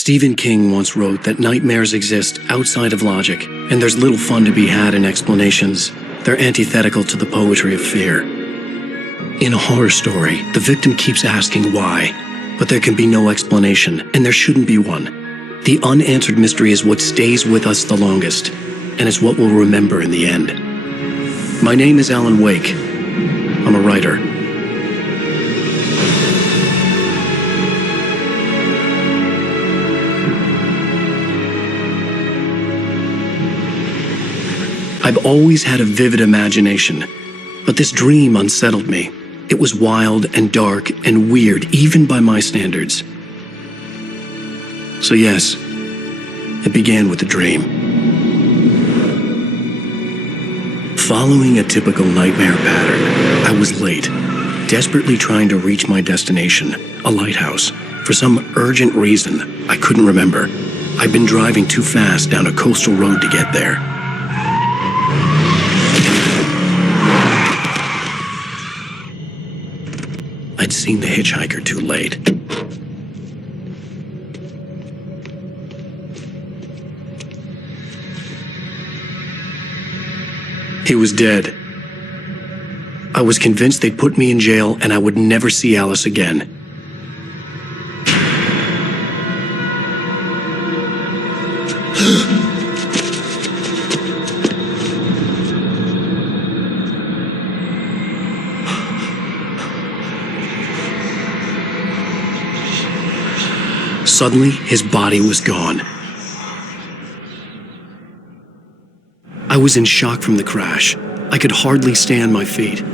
Stephen King once wrote that nightmares exist outside of logic, and there's little fun to be had in explanations. They're antithetical to the poetry of fear. In a horror story, the victim keeps asking why, but there can be no explanation, and there shouldn't be one. The unanswered mystery is what stays with us the longest, and it's what we'll remember in the end. My name is Alan Wake. I'm a writer. I've always had a vivid imagination, but this dream unsettled me. It was wild and dark and weird, even by my standards. So yes, it began with a dream. Following a typical nightmare pattern, I was late, desperately trying to reach my destination, a lighthouse. For some urgent reason, I couldn't remember. I'd been driving too fast down a coastal road to get there. I'd seen the hitchhiker too late. He was dead. I was convinced they'd put me in jail and I would never see Alice again. Suddenly, his body was gone. I was in shock from the crash. I could hardly stay on my feet.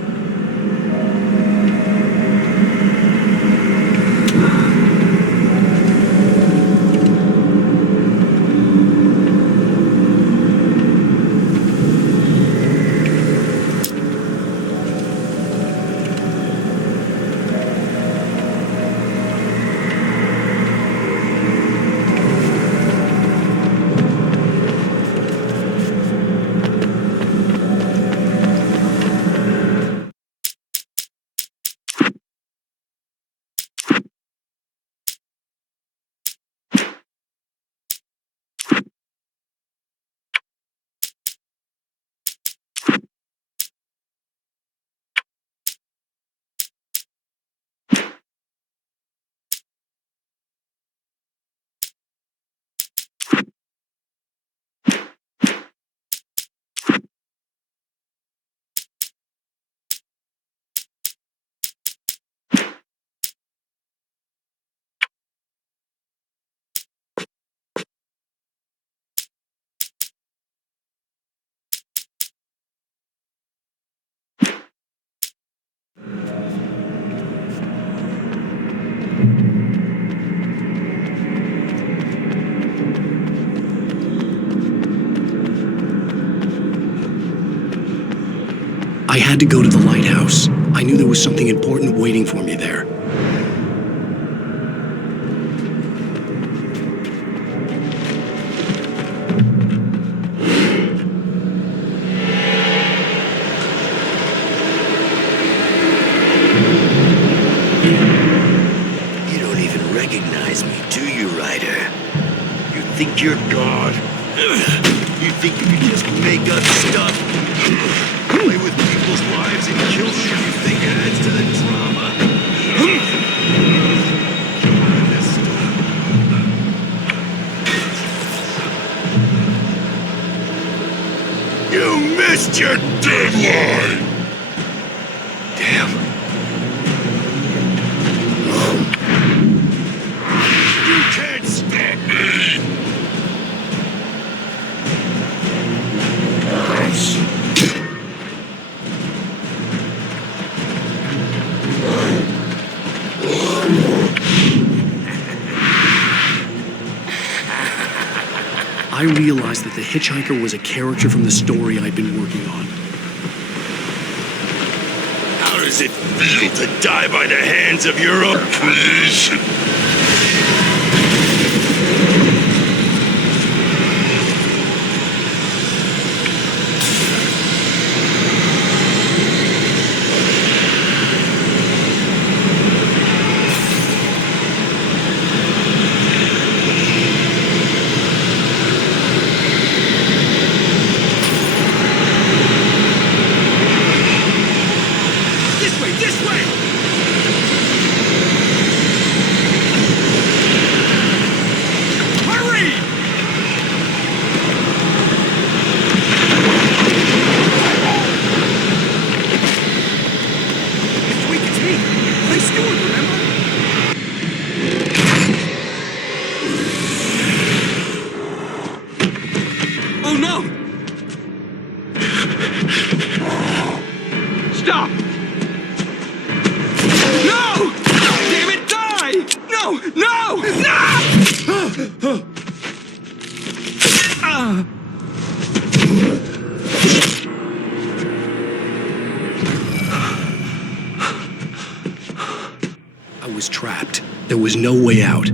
I had to go to the lighthouse. I knew there was something important waiting for me there. You don't even recognize me, do you, Ryder? You think you're God? You think you can just make up stuff? Play with people's lives and kill them if you think it adds to the drama. You missed your deadline! Damn. You can't stop me! I realized that the hitchhiker was a character from the story I'd been working on. How does it feel to die by the hands of your own creation? No! No! No! I was trapped. There was no way out.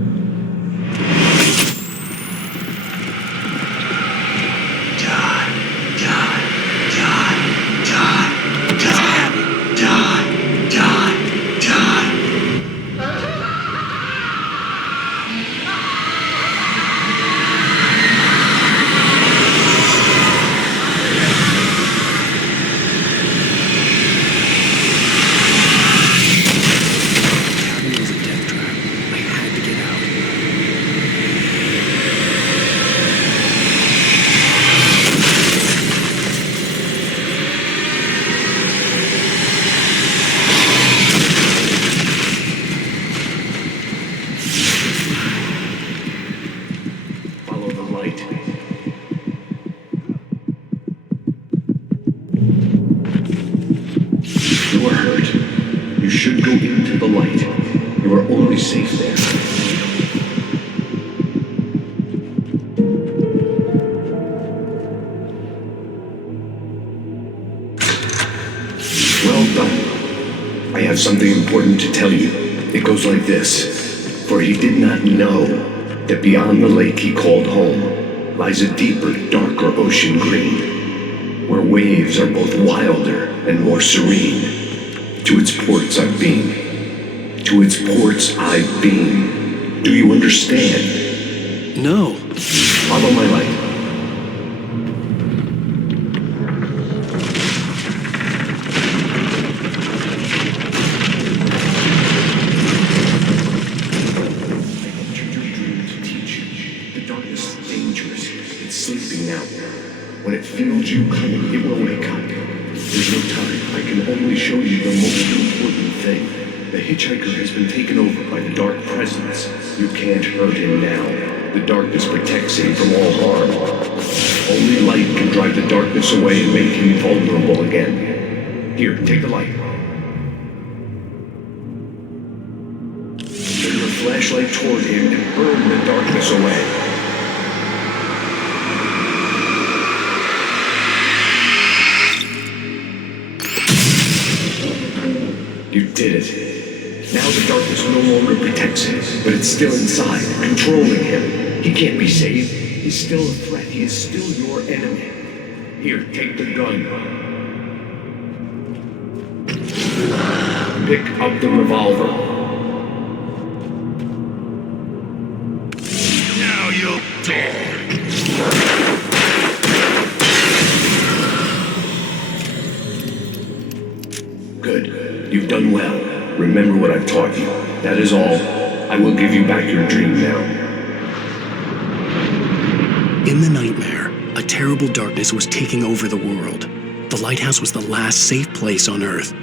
Something important to tell you. It goes like this. For he did not know that beyond the lake he called home lies a deeper, darker ocean green, where waves are both wilder and more serene. To its ports I've been. To its ports I've been. Do you understand? No. Follow my light. When it feels you coming, it will wake up. There's no time. I can only show you the most important thing. The hitchhiker has been taken over by the dark presence. You can't hurt him now. The darkness protects him from all harm. Only light can drive the darkness away and make him vulnerable again. Here, take the light. Turn your flashlight toward him and burn the darkness away. You did it. Now the darkness no longer protects him, but it's still inside, controlling him. He can't be saved. He's still a threat. He is still your enemy. Here, take the gun. Pick up the revolver. Now you'll die. Good. You've done well. Remember what I've taught you. That is all. I will give you back your dream now. In the nightmare, a terrible darkness was taking over the world. The lighthouse was the last safe place on Earth.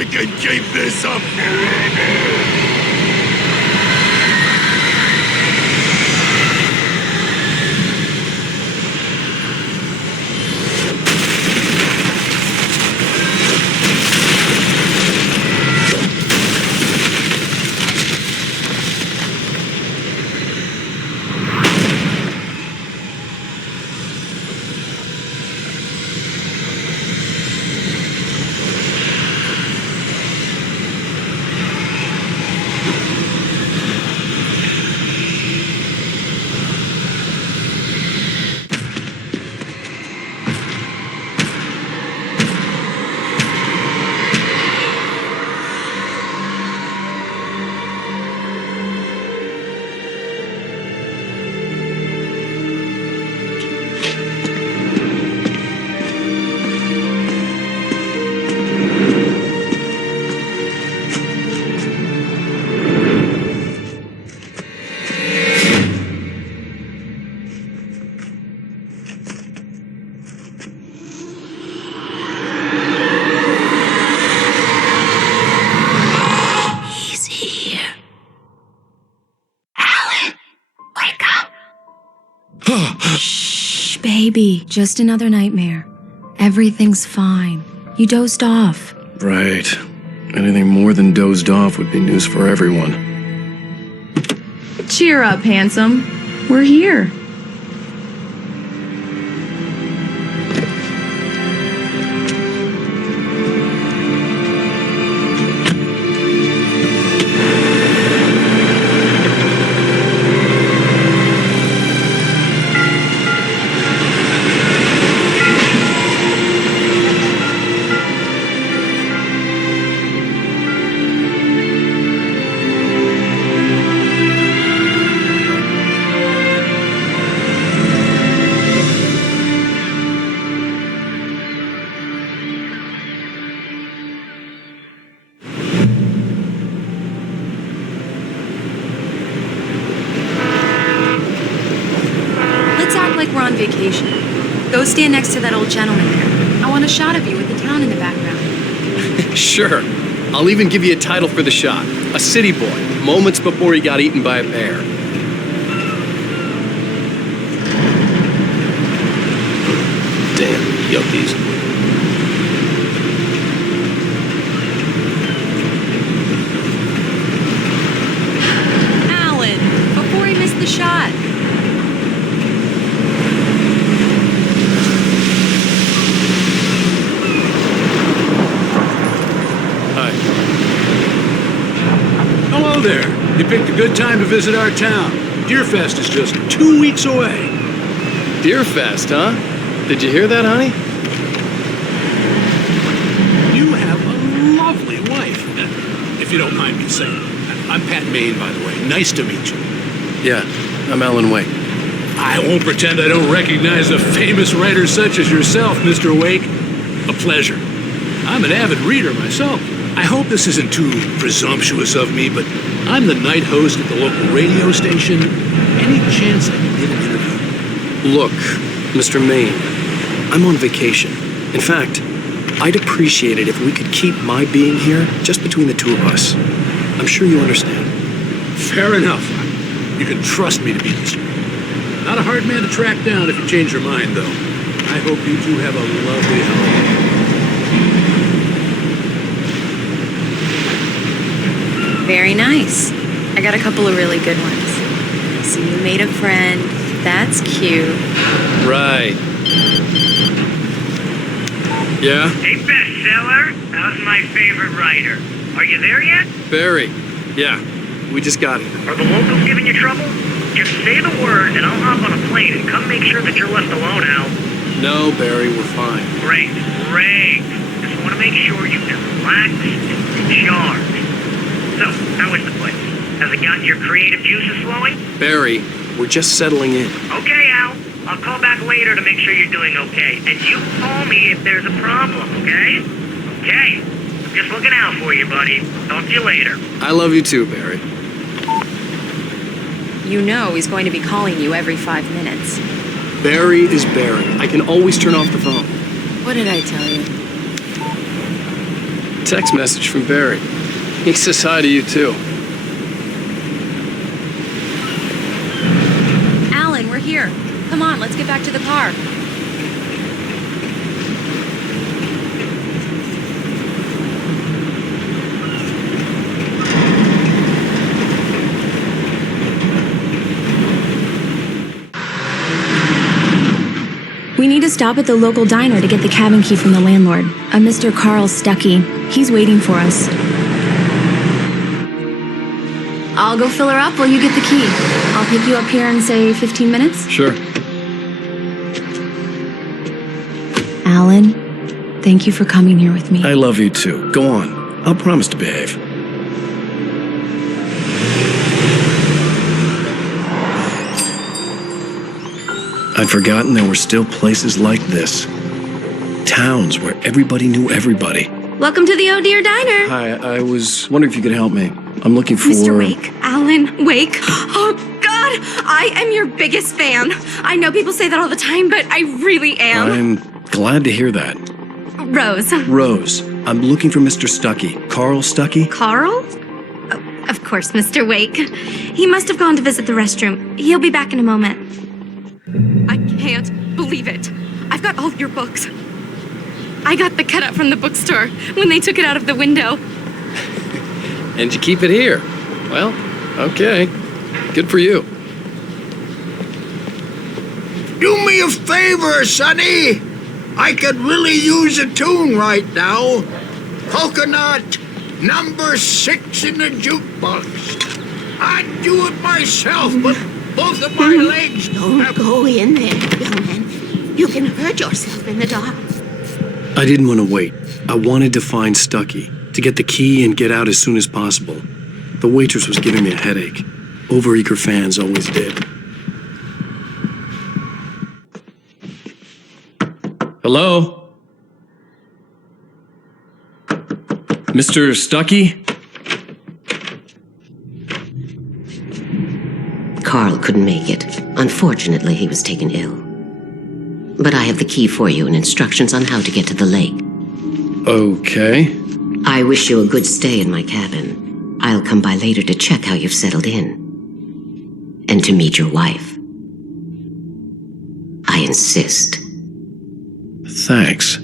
I can keep this up forever! Baby, just another nightmare. Everything's fine. You dozed off. Right. Anything more than dozed off would be news for everyone. Cheer up, handsome. We're here. Vacation. Go stand next to that old gentleman there. I want a shot of you with the town in the background. Sure. I'll even give you a title for the shot. A city boy, moments before he got eaten by a bear. Damn, yuppies. Alan, before he missed the shot. Hello there. You picked a good time to visit our town. Deerfest is just 2 weeks away. Deerfest, huh? Did you hear that, honey? You have a lovely wife. If you don't mind me saying. I'm Pat Maine, by the way. Nice to meet you. Yeah, I'm Alan Wake. I won't pretend I don't recognize a famous writer such as yourself, Mr. Wake. A pleasure. I'm an avid reader myself. I hope this isn't too presumptuous of me, but I'm the night host at the local radio station. Any chance I can get an interview? Look, Mr. Maine, I'm on vacation. In fact, I'd appreciate it if we could keep my being here just between the two of us. I'm sure you understand. Fair enough. You can trust me to be discreet. Not a hard man to track down if you change your mind, though. I hope you two have a lovely holiday. Very nice. I got a couple of really good ones. So you made a friend. That's cute. Right. Yeah? Hey, bestseller. How's my favorite writer? Are you there yet? Barry. Yeah, we just got here. Are the locals giving you trouble? Just say the word and I'll hop on a plane and come make sure that you're left alone, Al. No, Barry, we're fine. Great. Just want to make sure you've been relaxed and charged. So, how is the place? Has it gotten your creative juices flowing? Barry, we're just settling in. Okay, Al. I'll call back later to make sure you're doing okay. And you call me if there's a problem, okay? Okay. I'm just looking out for you, buddy. Talk to you later. I love you too, Barry. You know he's going to be calling you every 5 minutes. Barry is Barry. I can always turn off the phone. What did I tell you? text message from Barry. He says hi to you, too. Alan, we're here. Come on, let's get back to the car. We need to stop at the local diner to get the cabin key from the landlord, a Mr. Carl Stuckey. He's waiting for us. I'll go fill her up while you get the key. I'll pick you up here in, say, 15 minutes? Sure. Alan, thank you for coming here with me. I love you too. Go on. I'll promise to behave. I'd forgotten there were still places like this. Towns where everybody knew everybody. Welcome to the Oh Dear Diner. Hi, I was wondering if you could help me. I'm looking for... Mr. Wake. Alan Wake. Oh, God! I am your biggest fan. I know people say that all the time, but I really am. I'm glad to hear that. Rose. Rose, I'm looking for Mr. Stuckey. Carl Stuckey? Carl? Oh, of course, Mr. Wake. He must have gone to visit the restroom. He'll be back in a moment. I can't believe it. I've got all of your books. I got the cutout from the bookstore when they took it out of the window. And you keep it here. Well, okay. Good for you. Do me a favor, Sonny. I could really use a tune right now. Coconut, number 6 in the jukebox. I'd do it myself, but both of my legs... Don't go in there, young man. You can hurt yourself in the dark. I didn't want to wait. I wanted to find Stuckey, to get the key and get out as soon as possible. The waitress was giving me a headache. Overeager fans always did. Hello? Mr. Stuckey? Carl couldn't make it. Unfortunately, he was taken ill. But I have the key for you and instructions on how to get to the lake. Okay. I wish you a good stay in my cabin. I'll come by later to check how you've settled in. And to meet your wife. I insist. Thanks.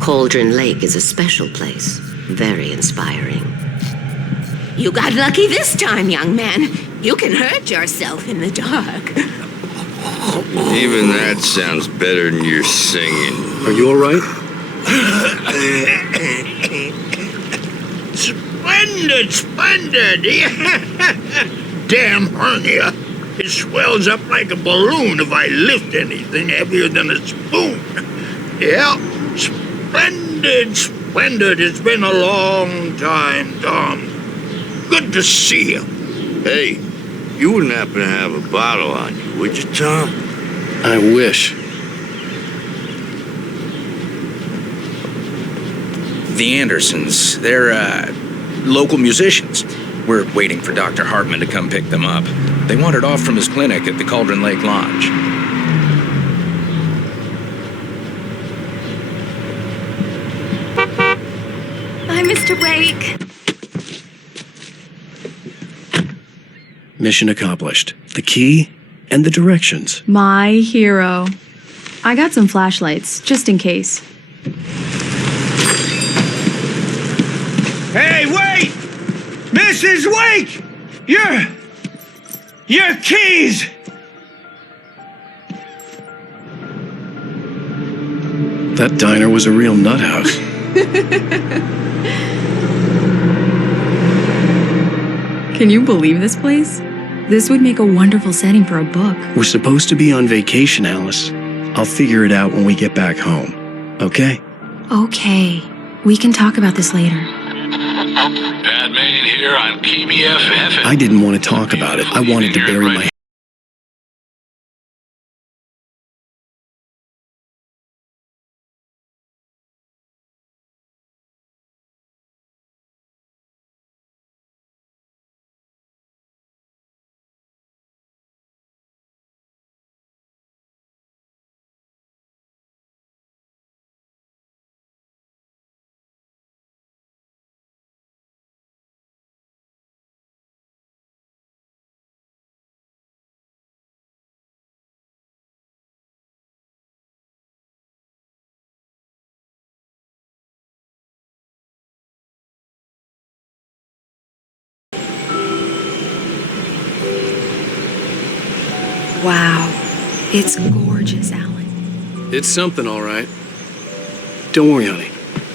Cauldron Lake is a special place. Very inspiring. You got lucky this time, young man. You can hurt yourself in the dark. Even that sounds better than your singing. Are you all right? Splendid, splendid. Damn hernia. It swells up like a balloon if I lift anything heavier than a spoon. Yeah, splendid, splendid. It's been a long time, Tom. Good to see you. Hey, you wouldn't happen to have a bottle on you, would you, Tom? I wish. The Andersons, they're, local musicians. We're waiting for Dr. Hartman to come pick them up. They wandered off from his clinic at the Cauldron Lake Lodge. Bye, Mr. Wake. Mission accomplished. The key and the directions. My hero. I got some flashlights, just in case. Hey, wait! Mrs. Wake! Your keys! That diner was a real nut house. Can you believe this place? This would make a wonderful setting for a book. We're supposed to be on vacation, Alice. I'll figure it out when we get back home. Okay? Okay. We can talk about this later. Bad man here on PBFF. I didn't want to talk about it. I wanted to bury my Wow. It's gorgeous, Alan. It's something, all right. Don't worry, honey.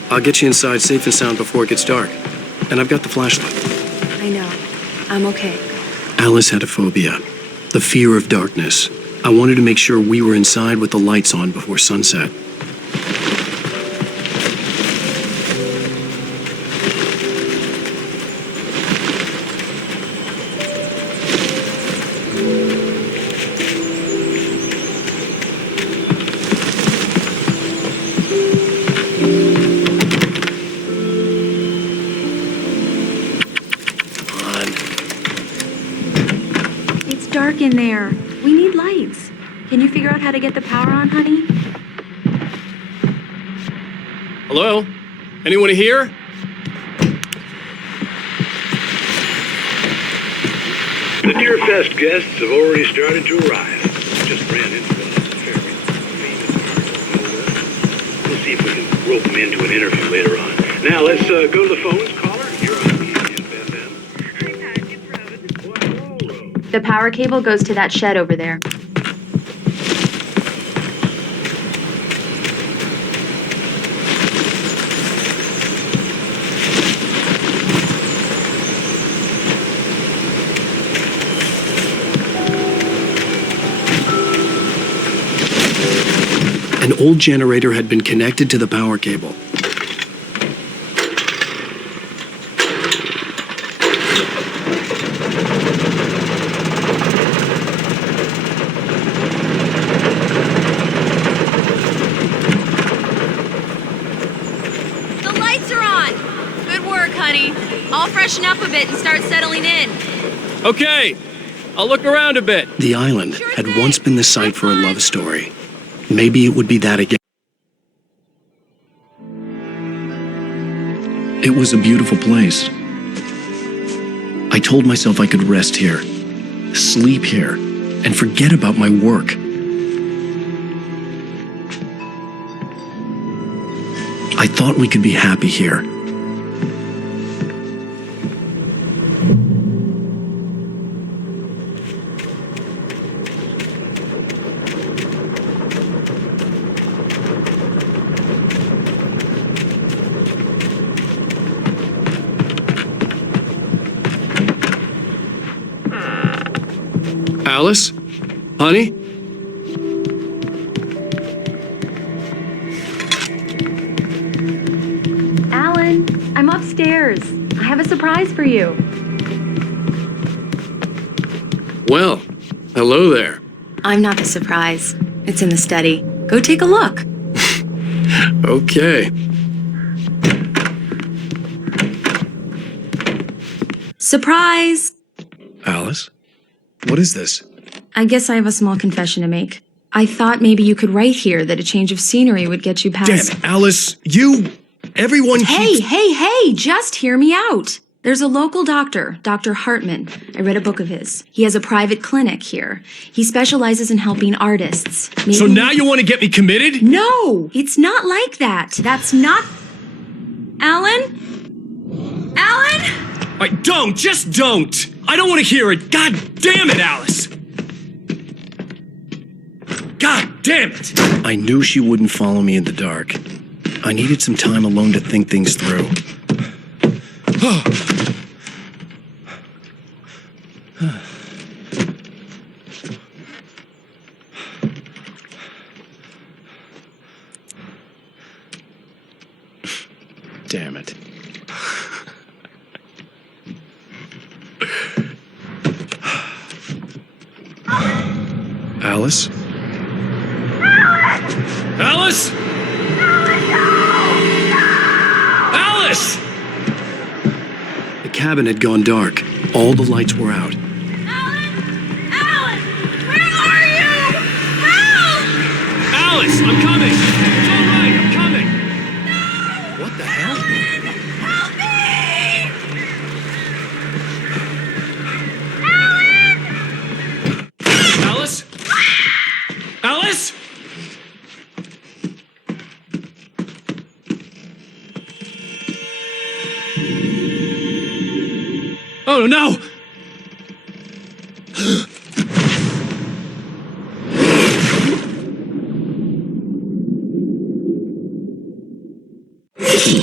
I'll get you inside safe and sound before it gets dark. And I've got the flashlight. I know. I'm okay. Alice had a phobia, the fear of darkness. I wanted to make sure we were inside with the lights on before sunset. In there. We need lights. Can you figure out how to get the power on, honey? Hello? Anyone here? The Deer Fest guests have already started to arrive. Just ran into them. We'll see if we can rope them into an interview later on. Now let's go to the phones. Caller, you're on BFM. The power cable goes to that shed over there. An old generator had been connected to the power cable. Freshen up a bit and start settling in. Okay, I'll look around a bit. The island had once been the site for a love story. Maybe it would be that again. It was a beautiful place. I told myself I could rest here, sleep here, and forget about my work. I thought we could be happy here. Alice? Honey? Alan, I'm upstairs. I have a surprise for you. Well, hello there. I'm not the surprise. It's in the study. Go take a look. Okay. Surprise! Alice? What is this? I guess I have a small confession to make. I thought maybe you could write here that a change of scenery would get you past— Damn it, Alice! Everyone keeps— Hey, just hear me out. There's a local doctor, Dr. Hartman. I read a book of his. He has a private clinic here. He specializes in helping artists. Maybe— So now you want to get me committed? No, it's not like that. That's not— Alan? Alan? Just don't! I don't want to hear it! God damn it, Alice! God damn it! I knew she wouldn't follow me in the dark. I needed some time alone to think things through. Damn it. Alice? Alice? Alice! The cabin had gone dark. All the lights were out. Alan! Where are you? Help! Alice, I'm coming! It's all right, I'm coming! No! What the hell? Help me! Alice? Alice? Oh no!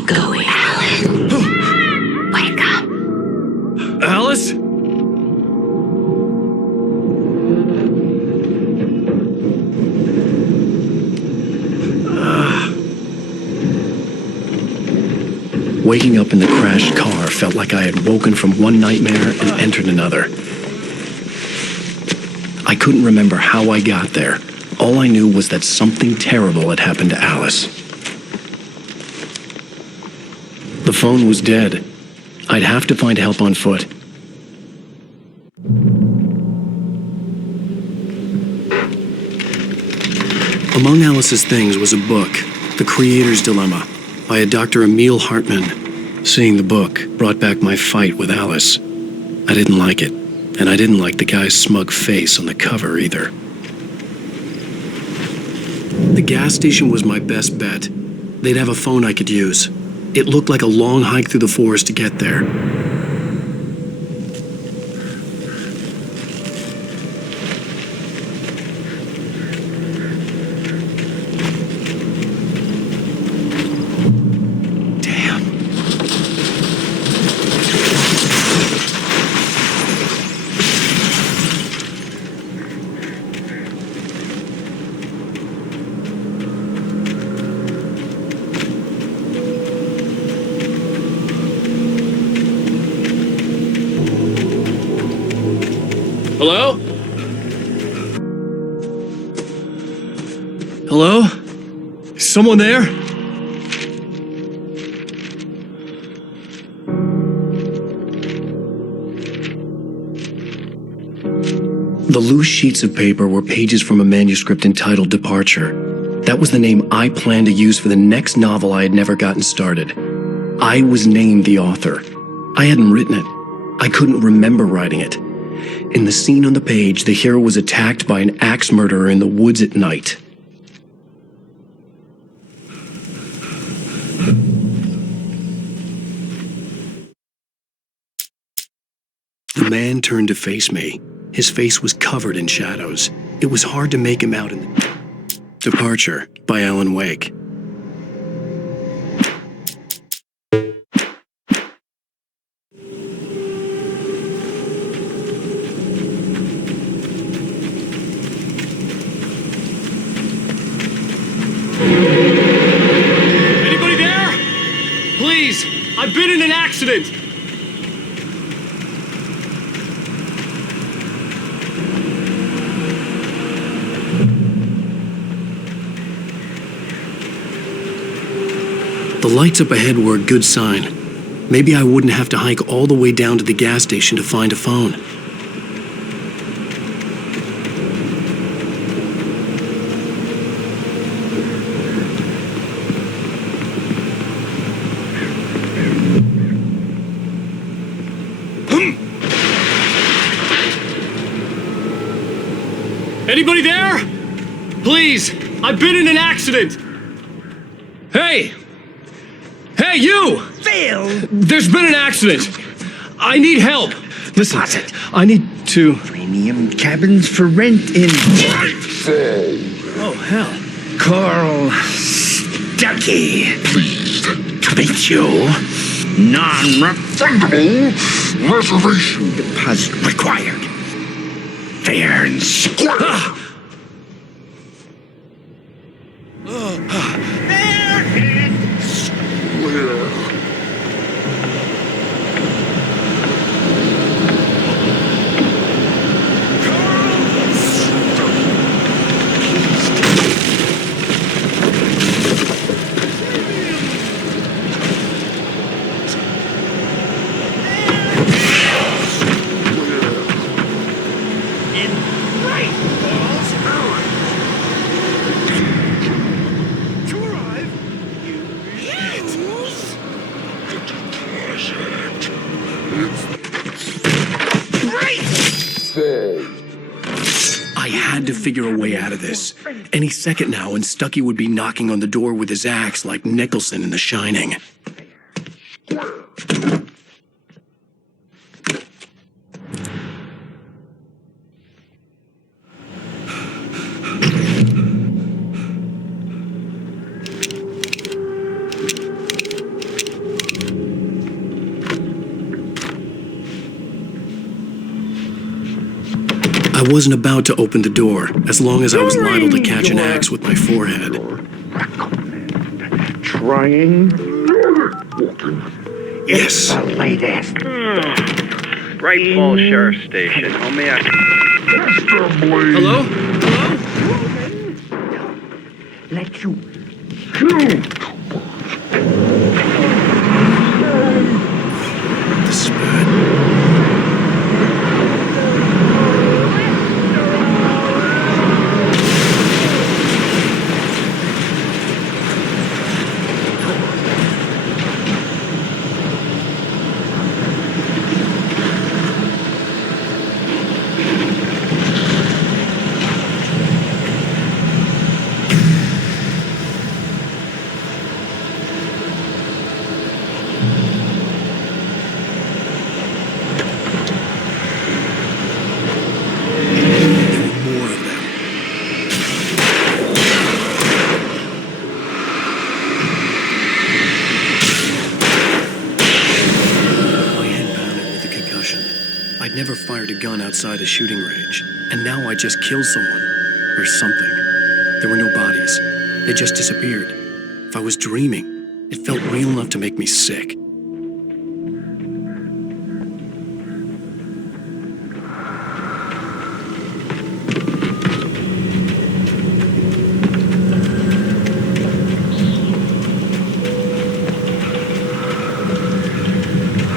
keep going. Alan. Wake up. Alice? Waking up in the crashed car felt like I had woken from one nightmare and entered another. I couldn't remember how I got there. All I knew was that something terrible had happened to Alice. The phone was dead. I'd have to find help on foot. Among Alice's things was a book, The Creator's Dilemma, by a Dr. Emil Hartmann. Seeing the book brought back my fight with Alice. I didn't like it, and I didn't like the guy's smug face on the cover either. The gas station was my best bet. They'd have a phone I could use. It looked like a long hike through the forest to get there. Hello? Hello? Is someone there? The loose sheets of paper were pages from a manuscript entitled Departure. That was the name I planned to use for the next novel I had never gotten started. I was named the author. I hadn't written it. I couldn't remember writing it. In the scene on the page, the hero was attacked by an axe murderer in the woods at night. The man turned to face me. His face was covered in shadows. It was hard to make him out in the... Departure by Alan Wake. Anybody there? Please, I've been in an accident. The lights up ahead were a good sign. Maybe I wouldn't have to hike all the way down to the gas station to find a phone. Anybody there? Please, I've been in an accident. Hey! Hey, you! Phil! There's been an accident. I need help. Listen, I need to... Premium cabins for rent in... Oh, hell. Carl Stuckey. Pleased to meet you. Non-refundable reservation deposit required. Fair and square. Fair and square. I had to figure a way out of this. Any second now, and Stuckey would be knocking on the door with his axe like Nicholson in The Shining. wasn't about to open the door, as long as I was liable to catch an axe with my forehead. Trying? Yes. The latest. Bright Falls Sheriff Station. How may I... Hello? Let you shoot. This is bad. Never fired a gun outside a shooting range, and now I just killed someone. Or something. There were no bodies. They just disappeared. If I was dreaming, it felt real enough to make me sick.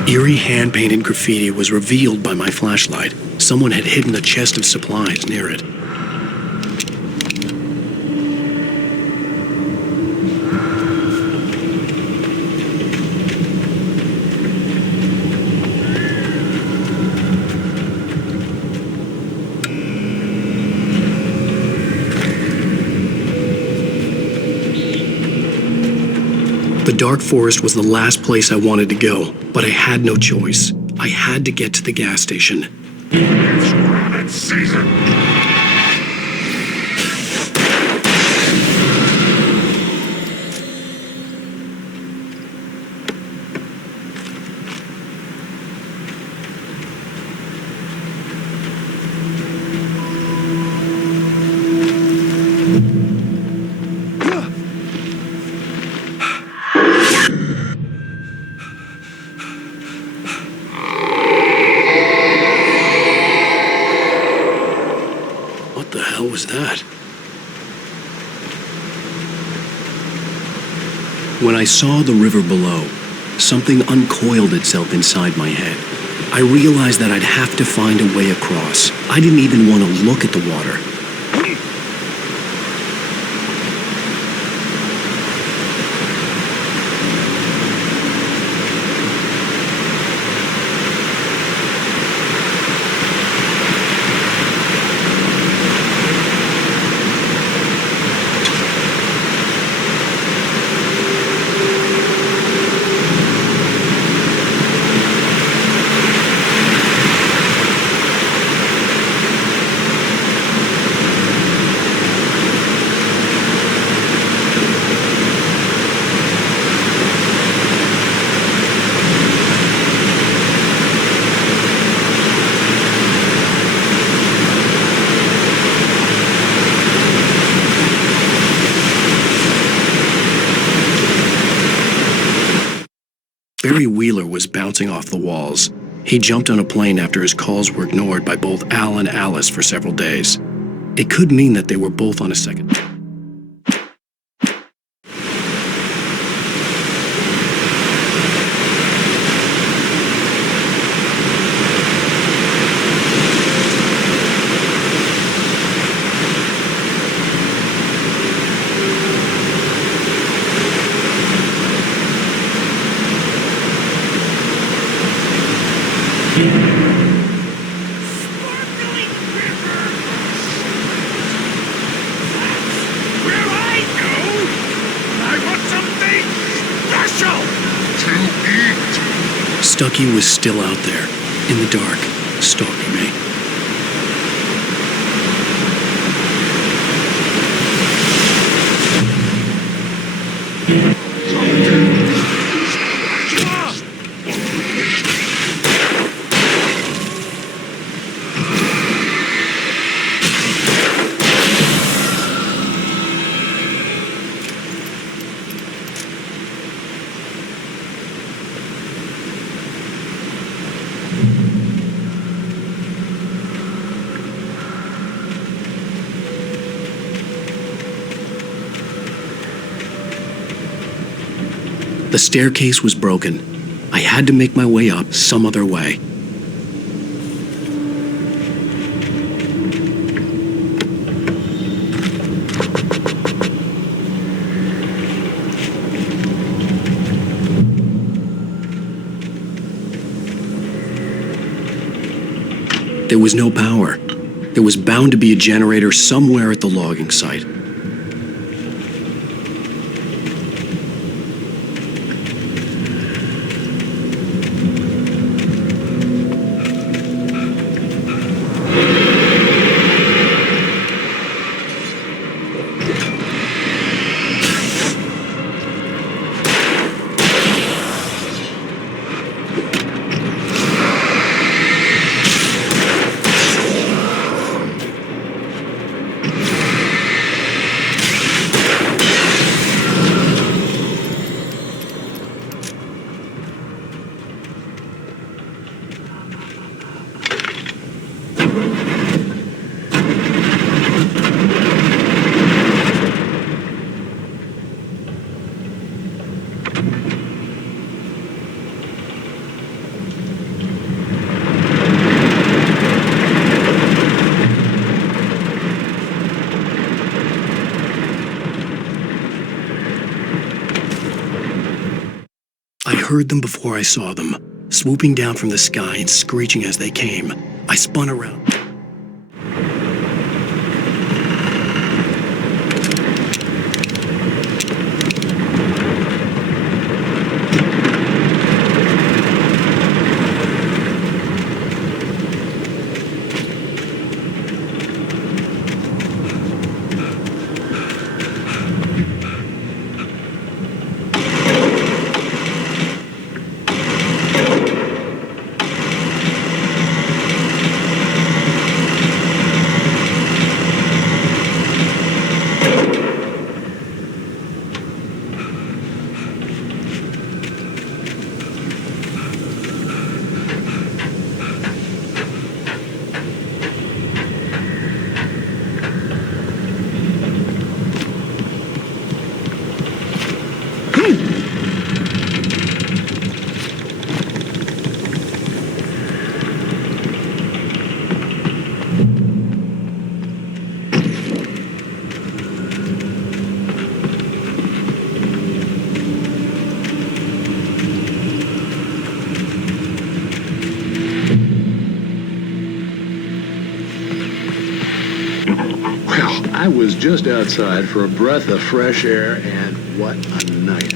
Eerie hand-painted graffiti was revealed by my flashlight. Someone had hidden a chest of supplies near it. The dark forest was the last place I wanted to go, but I had no choice. I had to get to the gas station. It's rabbit season. What was that? When I saw the river below, something uncoiled itself inside my head. I realized that I'd have to find a way across. I didn't even want to look at the water. Barry Wheeler was bouncing off the walls. He jumped on a plane after his calls were ignored by both Al and Alice for several days. It could mean that they were both on a second. Stucky was still out there, in the dark, stalking me. The staircase was broken. I had to make my way up some other way. There was no power. There was bound to be a generator somewhere at the logging site. I heard them before I saw them, swooping down from the sky and screeching as they came. I spun around. I was just outside for a breath of fresh air, and what a night.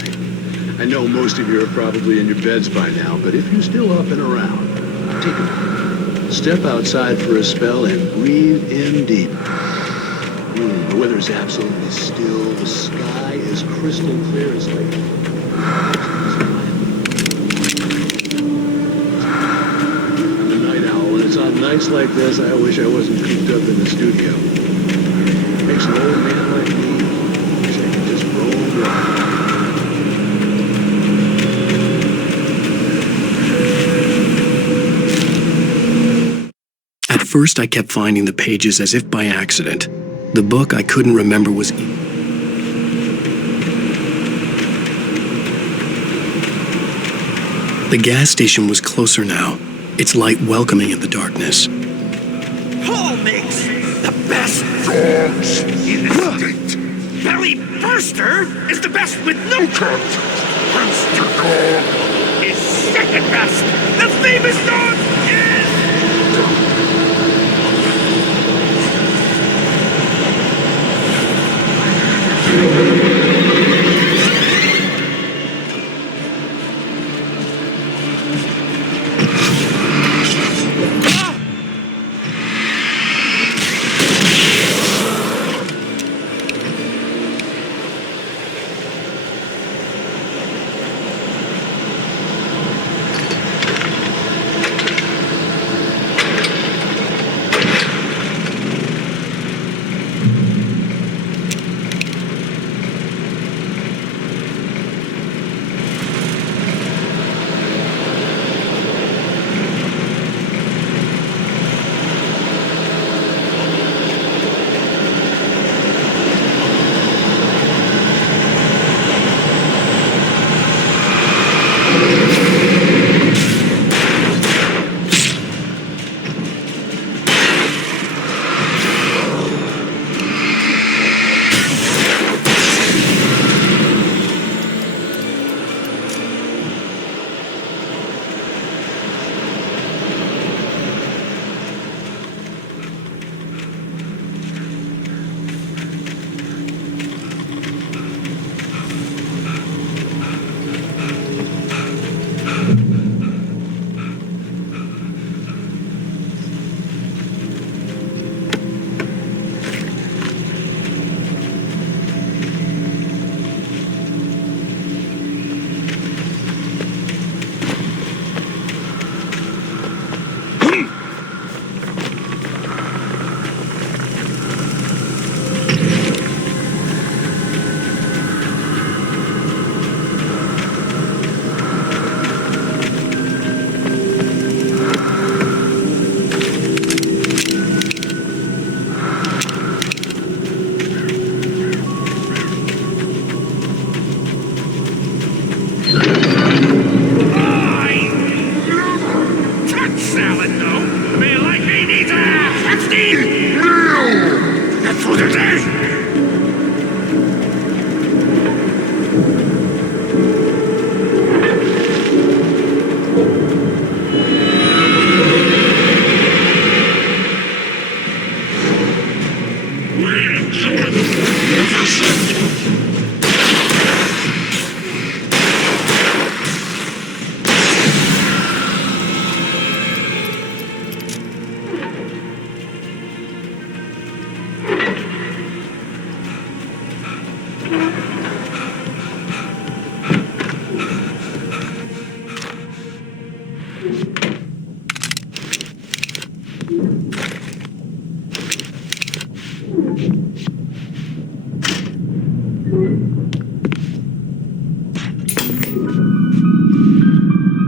I know most of you are probably in your beds by now, but if you're still up and around, take a minute. Step outside for a spell and breathe in deep. The weather's absolutely still. The sky is crystal clear as lake. I'm a night owl, and it's on nights like this I wish I wasn't cooped up in the studio. Makes an old man like me wish I could just roll around. At first, I kept finding the pages as if by accident. The book I couldn't remember was... The gas station was closer now, its light welcoming in the darkness. Paul makes the best dogs in the state. Belly Burster is the best with no cut. Monster Dog is second best. The famous dog is...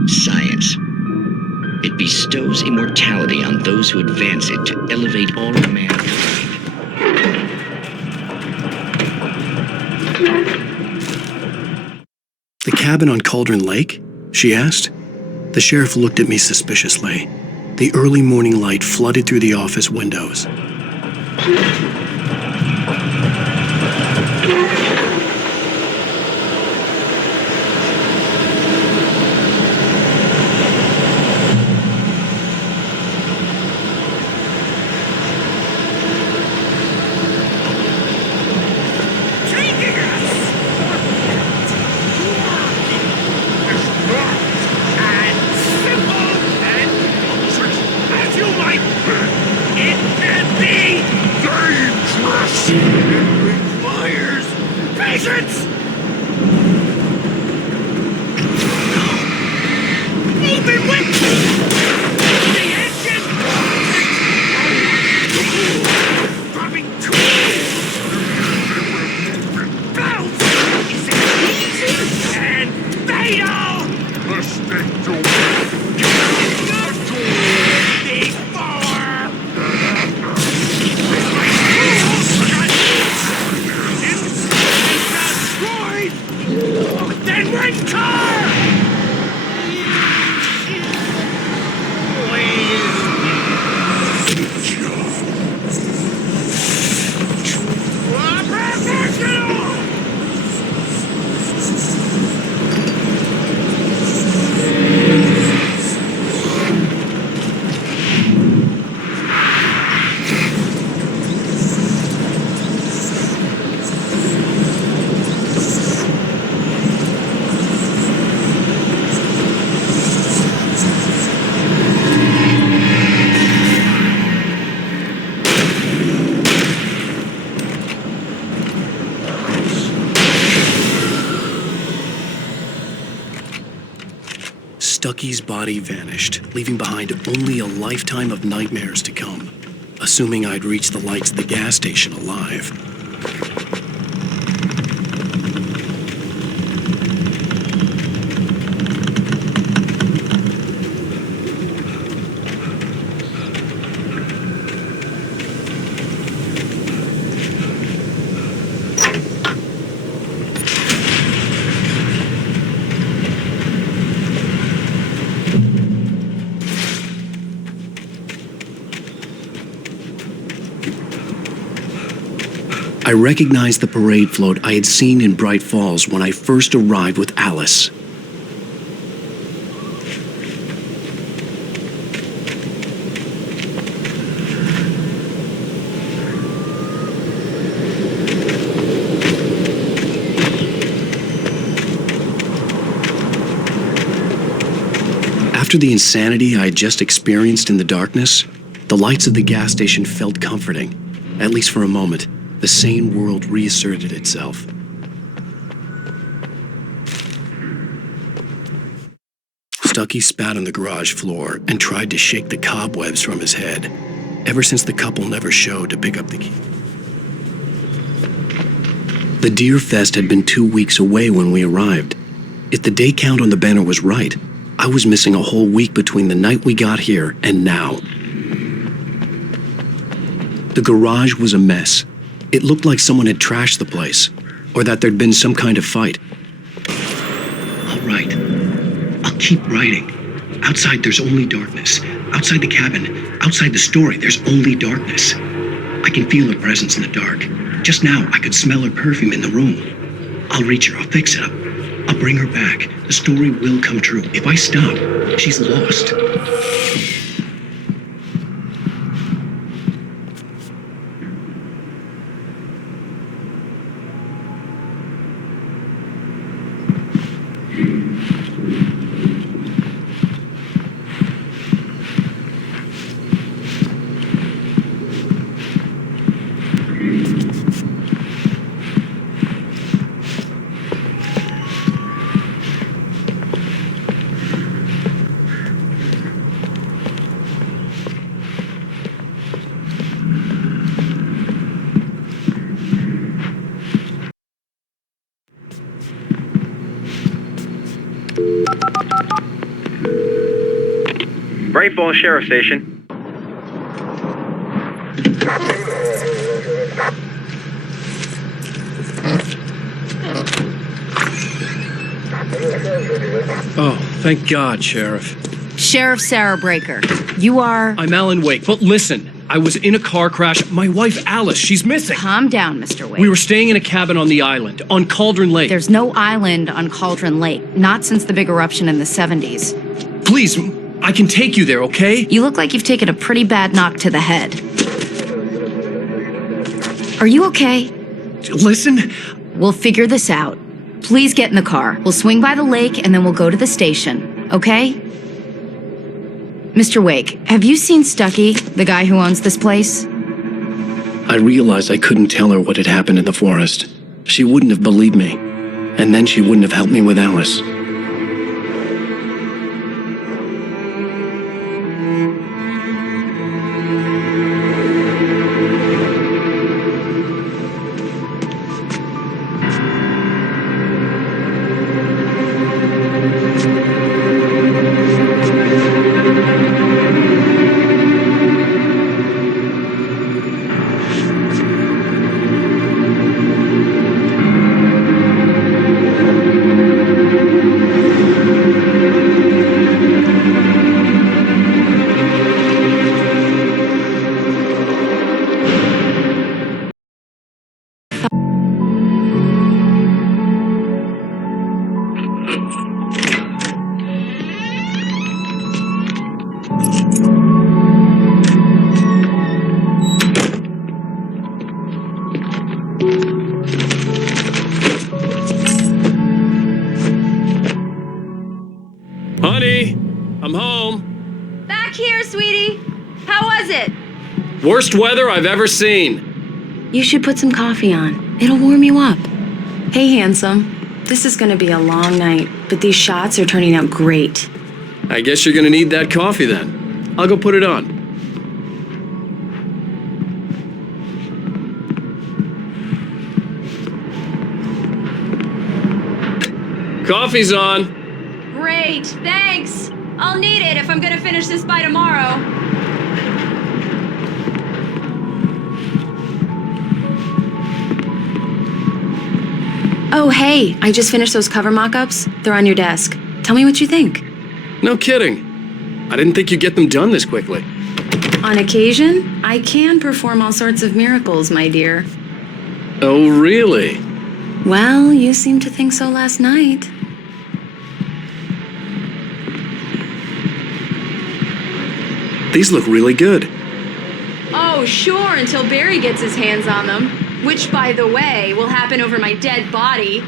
Science. It bestows immortality on those who advance it to elevate all of mankind. The cabin on Cauldron Lake? She asked. The sheriff looked at me suspiciously. The early morning light flooded through the office windows. Stucky's body vanished, leaving behind only a lifetime of nightmares to come, assuming I'd reached the lights of the gas station alive. I recognized the parade float I had seen in Bright Falls when I first arrived with Alice. After the insanity I had just experienced in the darkness, the lights of the gas station felt comforting, at least for a moment. The sane world reasserted itself. Stucky spat on the garage floor and tried to shake the cobwebs from his head, ever since the couple never showed to pick up the key. The Deer Fest had been 2 weeks away when we arrived. If the day count on the banner was right, I was missing a whole week between the night we got here and now. The garage was a mess. It looked like someone had trashed the place, or that there'd been some kind of fight. I'll write. I'll keep writing. Outside, there's only darkness. Outside the cabin, outside the story, there's only darkness. I can feel her presence in the dark. Just now, I could smell her perfume in the room. I'll reach her. I'll fix it up. I'll bring her back. The story will come true. If I stop, she's lost. Great Falls Sheriff Station. Oh, thank God, Sheriff. Sheriff Sarah Breaker, you are... I'm Alan Wake, but listen, I was in a car crash. My wife, Alice, she's missing. Calm down, Mr. Wake. We were staying in a cabin on the island, on Cauldron Lake. There's no island on Cauldron Lake, not since the big eruption in the 70s. Please, I can take you there, okay? You look like you've taken a pretty bad knock to the head. Are you okay? Listen. We'll figure this out. Please get in the car. We'll swing by the lake and then we'll go to the station, okay? Mr. Wake, have you seen Stucky, the guy who owns this place? I realized I couldn't tell her what had happened in the forest. She wouldn't have believed me. And then she wouldn't have helped me with Alice. Honey, I'm home. Back here, sweetie. How was it? Worst weather I've ever seen. You should put some coffee on. It'll warm you up. Hey, handsome. This is gonna be a long night, but these shots are turning out great. I guess you're gonna need that coffee then. I'll go put it on. Coffee's on. Great, thanks. I'll need it if I'm gonna finish this by tomorrow. Oh, hey, I just finished those cover mock-ups. They're on your desk. Tell me what you think. No kidding. I didn't think you'd get them done this quickly. On occasion, I can perform all sorts of miracles, my dear. Oh, really? Well, you seemed to think so last night. These look really good. Oh, sure, until Barry gets his hands on them. Which, by the way, will happen over my dead body.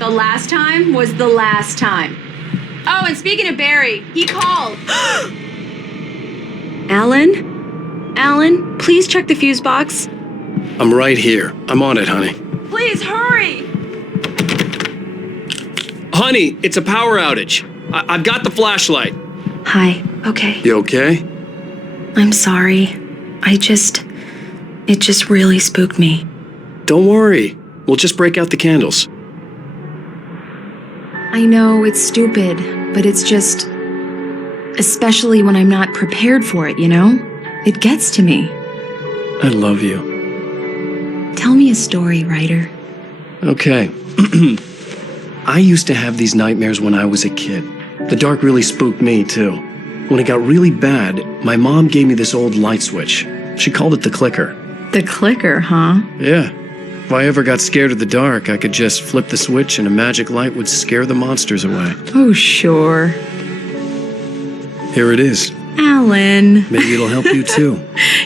The last time was the last time. Oh, and speaking of Barry, he called. Alan? Alan, please check the fuse box. I'm right here. I'm on it, honey. Please, hurry! Honey, it's a power outage. I've got the flashlight. Hi, okay. You okay? I'm sorry. It just really spooked me. Don't worry. We'll just break out the candles. I know it's stupid, but it's just... Especially when I'm not prepared for it, you know? It gets to me. I love you. Tell me a story, writer. Okay. I used to have these nightmares when I was a kid. The dark really spooked me, too. When it got really bad, my mom gave me this old light switch. She called it the clicker. The clicker, huh? Yeah. If I ever got scared of the dark, I could just flip the switch and a magic light would scare the monsters away. Oh, sure. Here it is. Alan. Maybe it'll help you, too.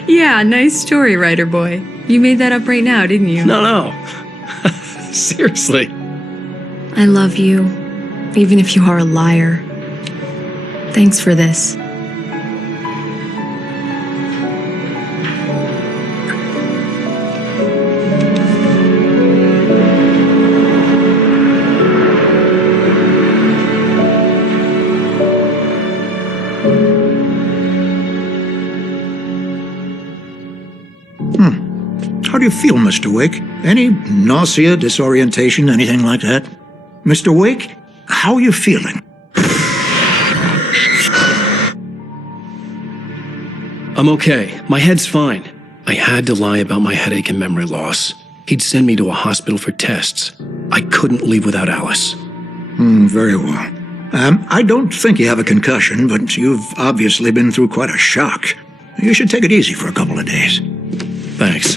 Yeah, nice story, writer boy. You made that up right now, didn't you? No. Seriously. I love you, even if you are a liar. Thanks for this. How do you feel, Mr. Wake? Any nausea, disorientation, anything like that? Mr. Wake, how are you feeling? I'm okay. My head's fine. I had to lie about my headache and memory loss. He'd send me to a hospital for tests. I couldn't leave without Alice. Very well. I don't think you have a concussion, but you've obviously been through quite a shock. You should take it easy for a couple of days. Thanks.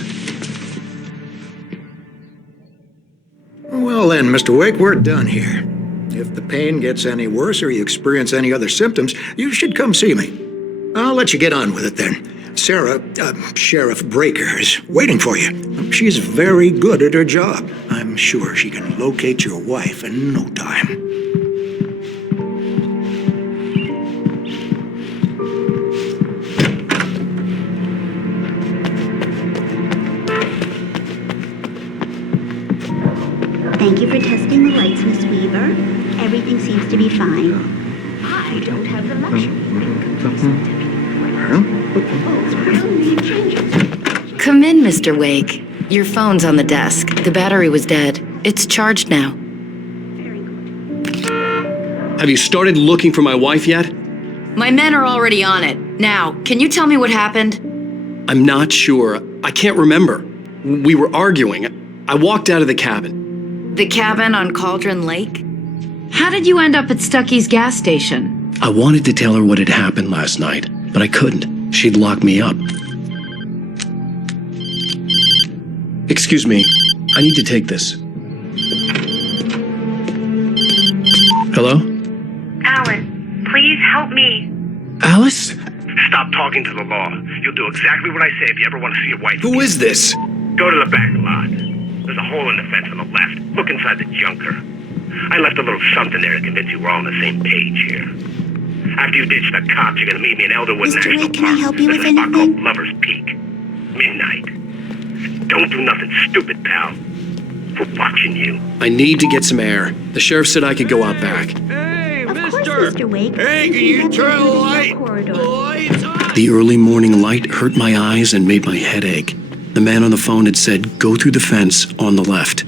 Well then, Mr. Wake, we're done here. If the pain gets any worse or you experience any other symptoms, you should come see me. I'll let you get on with it then. Sarah, Sheriff Breaker, is waiting for you. She's very good at her job. I'm sure she can locate your wife in no time. Thank you for testing the lights, Miss Weaver. Everything seems to be fine. I don't have the luxury. Come in, Mr. Wake. Your phone's on the desk. The battery was dead. It's charged now. Have you started looking for my wife yet? My men are already on it. Now, can you tell me what happened? I'm not sure. I can't remember. We were arguing. I walked out of the cabin. The cabin on Cauldron Lake? How did you end up at Stucky's gas station? I wanted to tell her what had happened last night, but I couldn't. She'd lock me up. Excuse me. I need to take this. Hello? Alan, please help me. Alice? Stop talking to the law. You'll do exactly what I say if you ever want to see your wife. Who is this? Go to the back lot. There's a hole in the fence on the left. Look inside the junker. I left a little something there to convince you we're all on the same page here. After you ditch the cops, you're gonna meet me in Elderwood National Park. Can I help you There's with a spot anything? called Lover's Peak. Midnight. Don't do nothing stupid, pal. We're watching you. I need to get some air. The sheriff said I could go out back. Of course, Mr. Wake. Hey, can you turn the light? The early morning light hurt my eyes and made my head ache. The man on the phone had said, go through the fence on the left.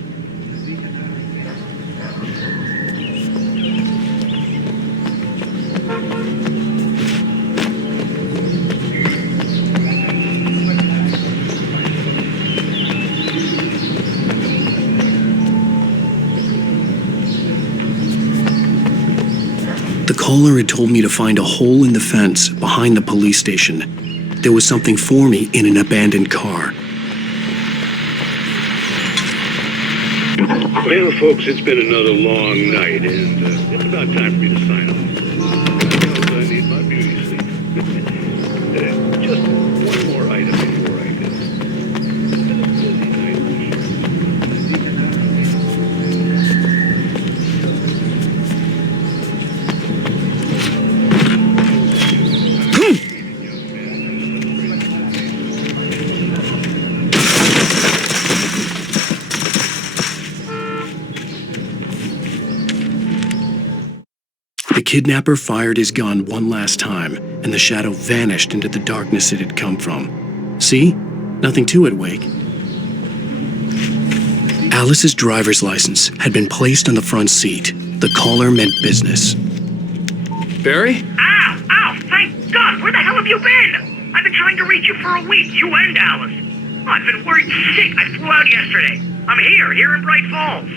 The caller had told me to find a hole in the fence behind the police station. There was something for me in an abandoned car. Well, folks, it's been another long night, and it's about time for me to sign off. I need my beauty sleep. Just one more item before I go. It's been a busy night for sure. The kidnapper fired his gun one last time, and the shadow vanished into the darkness it had come from. See? Nothing to it, Wake. Alice's driver's license had been placed on the front seat. The caller meant business. Barry? Ow! Ow! Thank God! Where the hell have you been? I've been trying to reach you for a week, you and Alice. Oh, I've been worried sick. I flew out yesterday. I'm here in Bright Falls.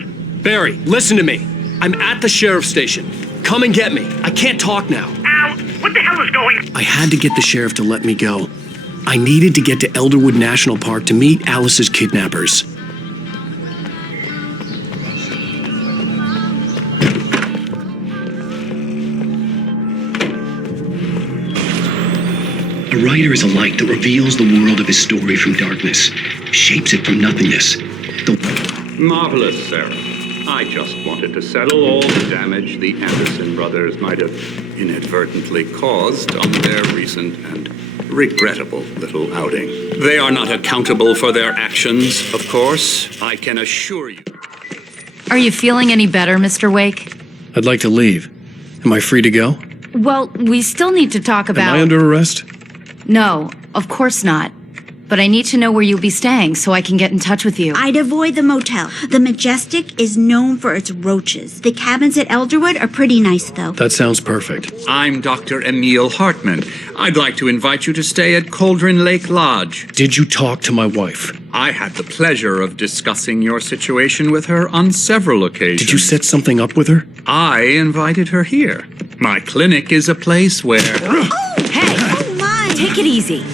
Barry, listen to me. I'm at the sheriff's station. Come and get me. I can't talk now. Ow! What the hell is going on? I had to get the sheriff to let me go. I needed to get to Elderwood National Park to meet Alice's kidnappers. A writer is a light that reveals the world of his story from darkness, shapes it from nothingness. Marvelous, Sarah. I just wanted to settle all the damage the Anderson brothers might have inadvertently caused on their recent and regrettable little outing. They are not accountable for their actions, of course, I can assure you. Are you feeling any better, Mr. Wake? I'd like to leave. Am I free to go? Well, we still need to talk about... Am I under arrest? No, of course not. but I need to know where you'll be staying so I can get in touch with you. I'd avoid the motel. The Majestic is known for its roaches. The cabins at Elderwood are pretty nice, though. That sounds perfect. I'm Dr. Emil Hartman. I'd like to invite you to stay at Cauldron Lake Lodge. Did you talk to my wife? I had the pleasure of discussing your situation with her on several occasions. Did you set something up with her? I invited her here. My clinic is a place where... Oh, hey! Oh, my! Take it easy.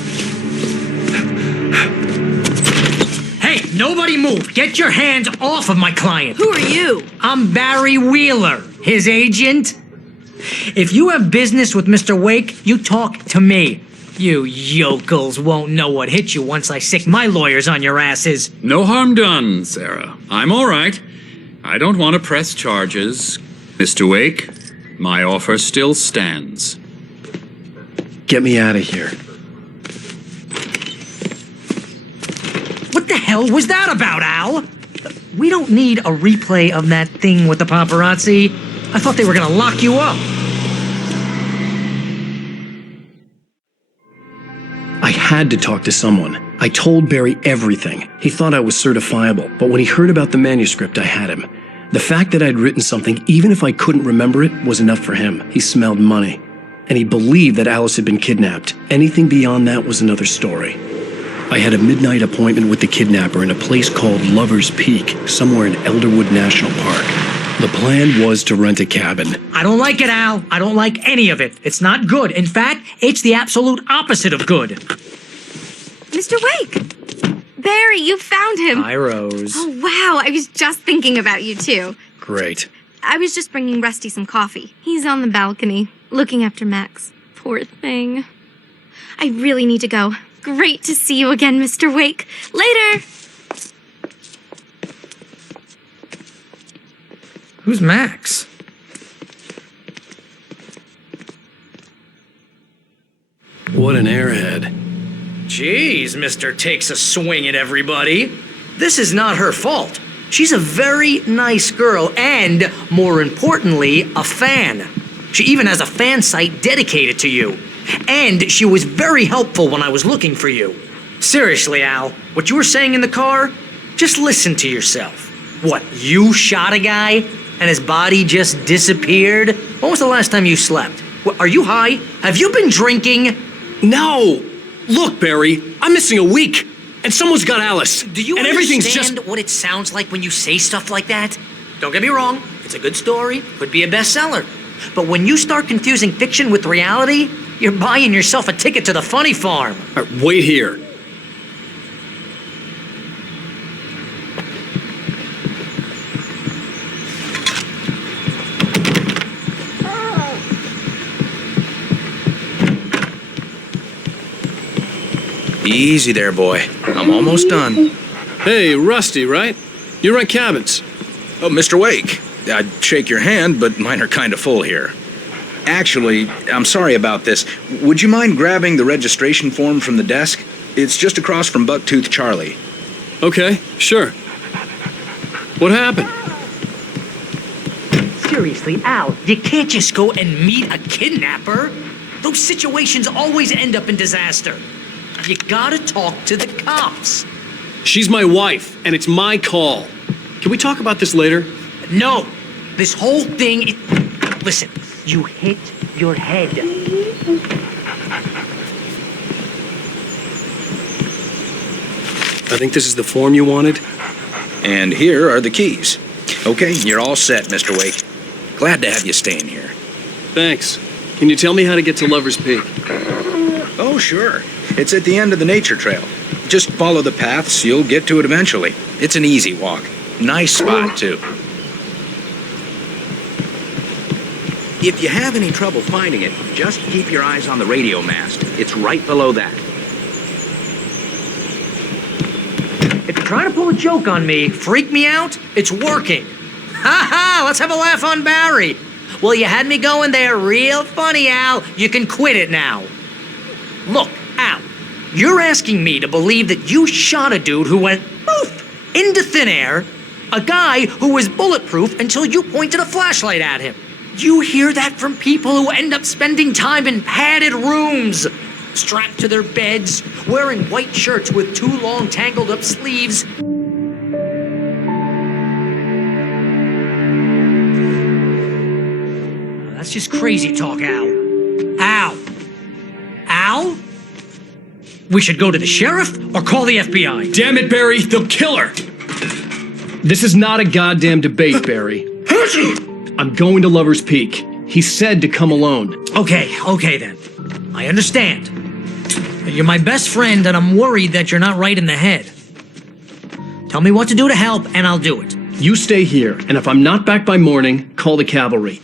Hey, nobody move! Get your hands off of my client! Who are you? I'm Barry Wheeler, his agent. If you have business with Mr. Wake, you talk to me. You yokels won't know what hit you once I sick my lawyers on your asses. No harm done, Sarah. I'm all right. I don't want to press charges. Mr. Wake, my offer still stands. Get me out of here. What the hell was that about, Al? We don't need a replay of that thing with the paparazzi. I thought they were gonna lock you up. I had to talk to someone. I told Barry everything. He thought I was certifiable, but when he heard about the manuscript, I had him. The fact that I'd written something, even if I couldn't remember it, was enough for him. He smelled money. And he believed that Alice had been kidnapped. Anything beyond that was another story. I had a midnight appointment with the kidnapper in a place called Lover's Peak, somewhere in Elderwood National Park. The plan was to rent a cabin. I don't like it, Al. I don't like any of it. It's not good. In fact, it's the absolute opposite of good. Mr. Wake! Barry, you found him. Hi, Rose. Oh, wow. I was just thinking about you, too. Great. I was just bringing Rusty some coffee. He's on the balcony, looking after Max. Poor thing. I really need to go. Great to see you again, Mr. Wake. Later! Who's Max? What an airhead. Jeez, Mr. Takes a swing at everybody. This is not her fault. She's a very nice girl and, more importantly, a fan. She even has a fan site dedicated to you. And she was very helpful when I was looking for you. Seriously, Al, what you were saying in the car, just listen to yourself. What, you shot a guy and his body just disappeared? When was the last time you slept? What, are you high? Have you been drinking? No! Look, Barry, I'm missing a week, and someone's got Alice. Do you and understand everything's just... what it sounds like when you say stuff like that? Don't get me wrong, it's a good story, could be a bestseller. But when you start confusing fiction with reality, you're buying yourself a ticket to the funny farm. All right, wait here. Easy there, boy. I'm almost done. Hey, Rusty, right? You rent cabins. Oh, Mr. Wake. I'd shake your hand, but mine are kind of full here. Actually, I'm sorry about this. Would you mind grabbing the registration form from the desk? It's just across from Bucktooth Charlie. Okay, sure. What happened? Seriously, Al, you can't just go and meet a kidnapper. Those situations always end up in disaster. You gotta talk to the cops. She's my wife, and it's my call. Can we talk about this later? No. This whole thing... Listen, you hit your head. I think this is the form you wanted. And here are the keys. Okay, you're all set, Mr. Wake. Glad to have you staying here. Thanks. Can you tell me how to get to Lover's Peak? Oh, sure. It's at the end of the nature trail. Just follow the paths, you'll get to it eventually. It's an easy walk. Nice spot, too. If you have any trouble finding it, just keep your eyes on the radio mast. It's right below that. If you're trying to pull a joke on me, freak me out, it's working. Ha ha, let's have a laugh on Barry. Well, you had me going there real funny, Al. You can quit it now. Look, Al, you're asking me to believe that you shot a dude who went poof into thin air, a guy who was bulletproof until you pointed a flashlight at him. You hear that from people who end up spending time in padded rooms. strapped to their beds, wearing white shirts with too long tangled up sleeves. That's just crazy talk, Al. Al? Al? We should go to the sheriff or call the FBI? Damn it, Barry, they'll kill her! This is not a goddamn debate, Barry. I'm going to Lover's Peak. He said to come alone. Okay then. I understand. You're my best friend, and I'm worried that you're not right in the head. Tell me what to do to help, and I'll do it. You stay here, and if I'm not back by morning, call the cavalry.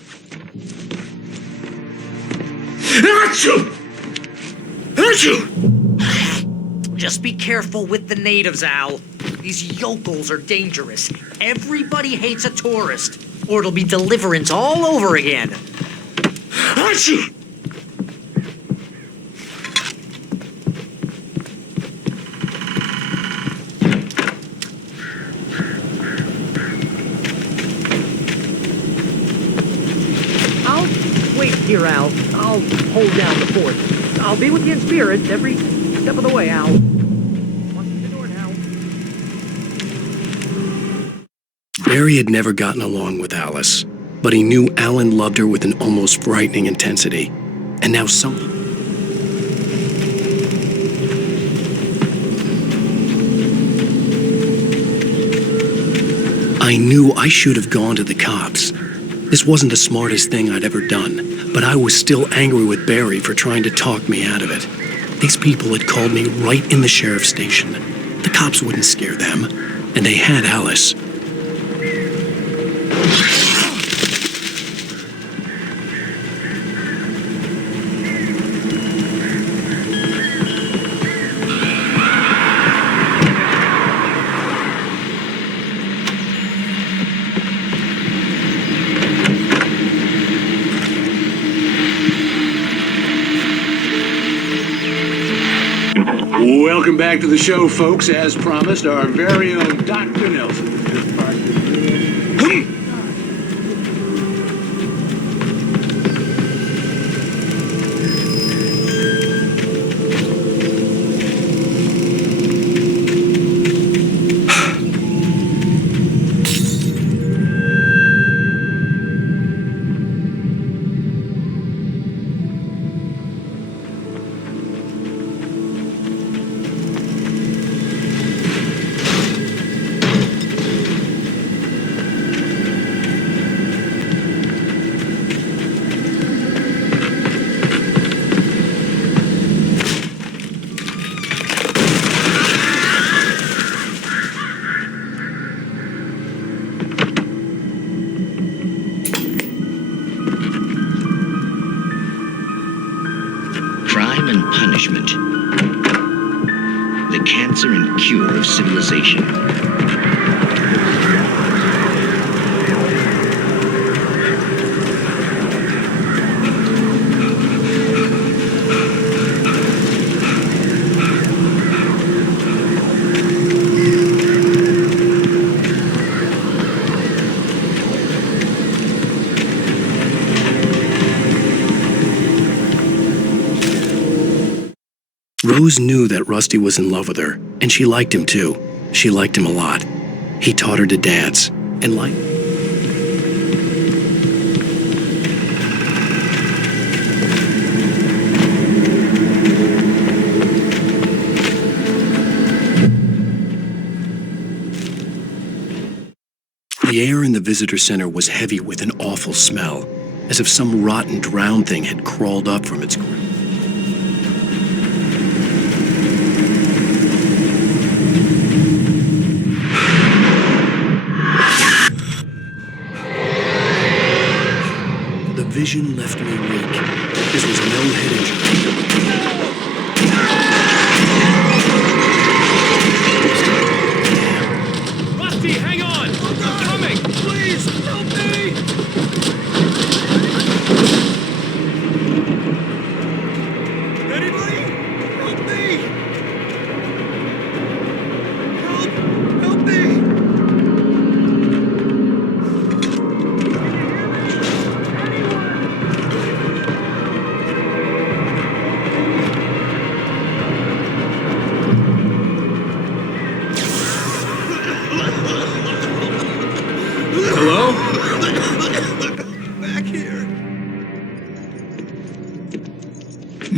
Achoo! Achoo! Just be careful with the natives, Al. These yokels are dangerous. Everybody hates a tourist, or it'll be deliverance all over again. Achoo! I'll wait here, Al. I'll hold down the fort. I'll be with you in spirit every step of the way, Al. Barry had never gotten along with Alice, but he knew Alan loved her with an almost frightening intensity. And now something... I knew I should have gone to the cops. This wasn't the smartest thing I'd ever done, but I was still angry with Barry for trying to talk me out of it. These people had called me right in the sheriff's station. The cops wouldn't scare them, and they had Alice. Welcome back to the show, folks. As promised, our very own Dr. Nelson has parked his... Crime and punishment. The cancer and cure of civilization. Rose knew that Rusty was in love with her, and she liked him too. She liked him a lot. He taught her to dance, and like... The air in the visitor center was heavy with an awful smell, as if some rotten drowned thing had crawled up from its grave. The vision left me weak. This was no head injury. Rusty, hang on! I'm coming! Please, help me! Anybody? Help me! Help me!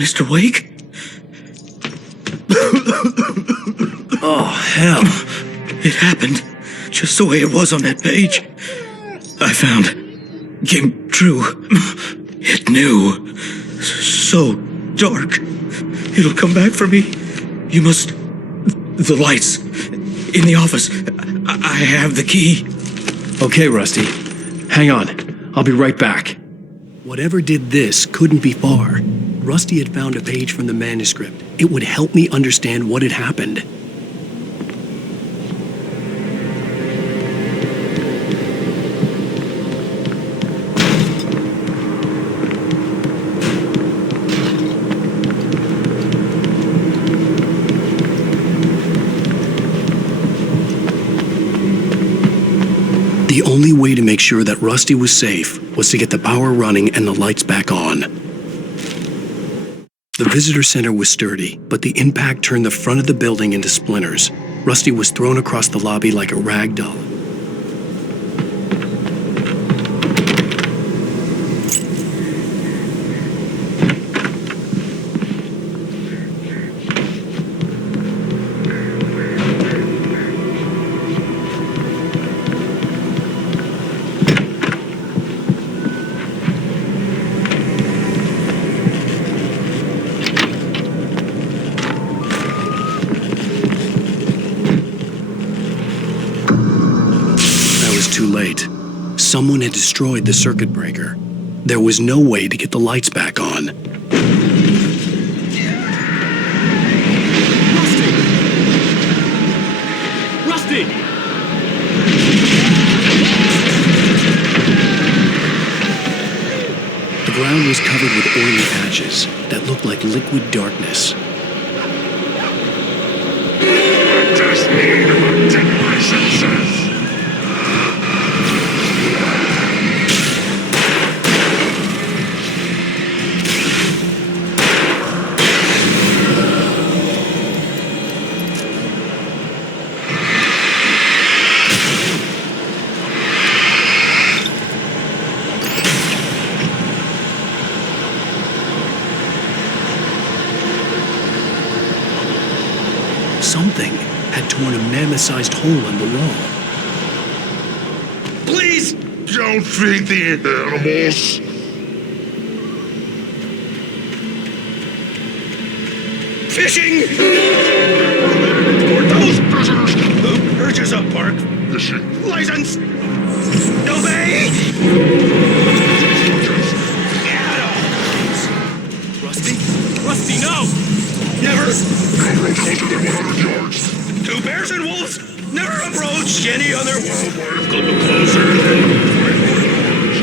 Mr. Wake? Oh, hell. It happened just the way it was on that page. I found. Came true. It knew. So dark. It'll come back for me. You must... The lights. In the office. I have the key. Okay, Rusty. Hang on. I'll be right back. Whatever did this couldn't be far. Rusty had found a page from the manuscript. It would help me understand what had happened. The only way to make sure that Rusty was safe was to get the power running and the lights back on. The visitor center was sturdy, but the impact turned the front of the building into splinters. Rusty was thrown across the lobby like a rag doll. Someone had destroyed the circuit breaker. There was no way to get the lights back on. Rusty! The ground was covered with oily patches that looked like liquid darkness. I just need to protect my senses. Something had torn a mammoth-sized hole in the wall. Please don't feed the animals. Fishing! For those prisoners who purchase a park fishing license. Obey! Rusty? Rusty, no! Never! Closer than 100 yards. Two bears and wolves never approach any other wildlife. Come closer than 300 yards.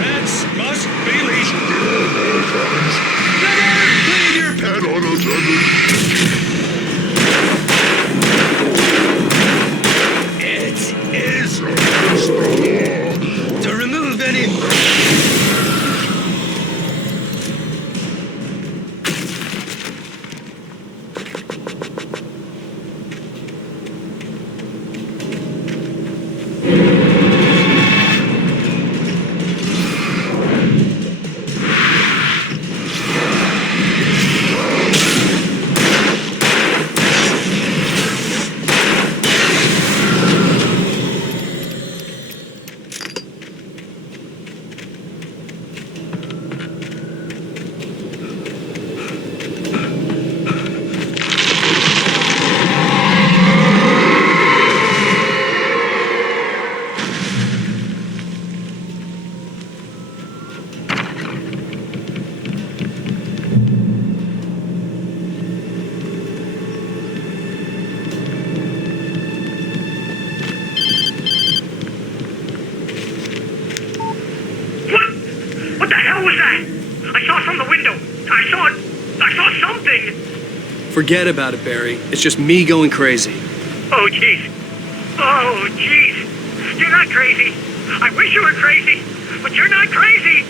Pets must be leashed. All times. Never leave your pet unattended. It is against the law to remove any... Forget about it, Barry. It's just me going crazy. Oh, jeez. Oh, jeez. You're not crazy. I wish you were crazy, but you're not crazy.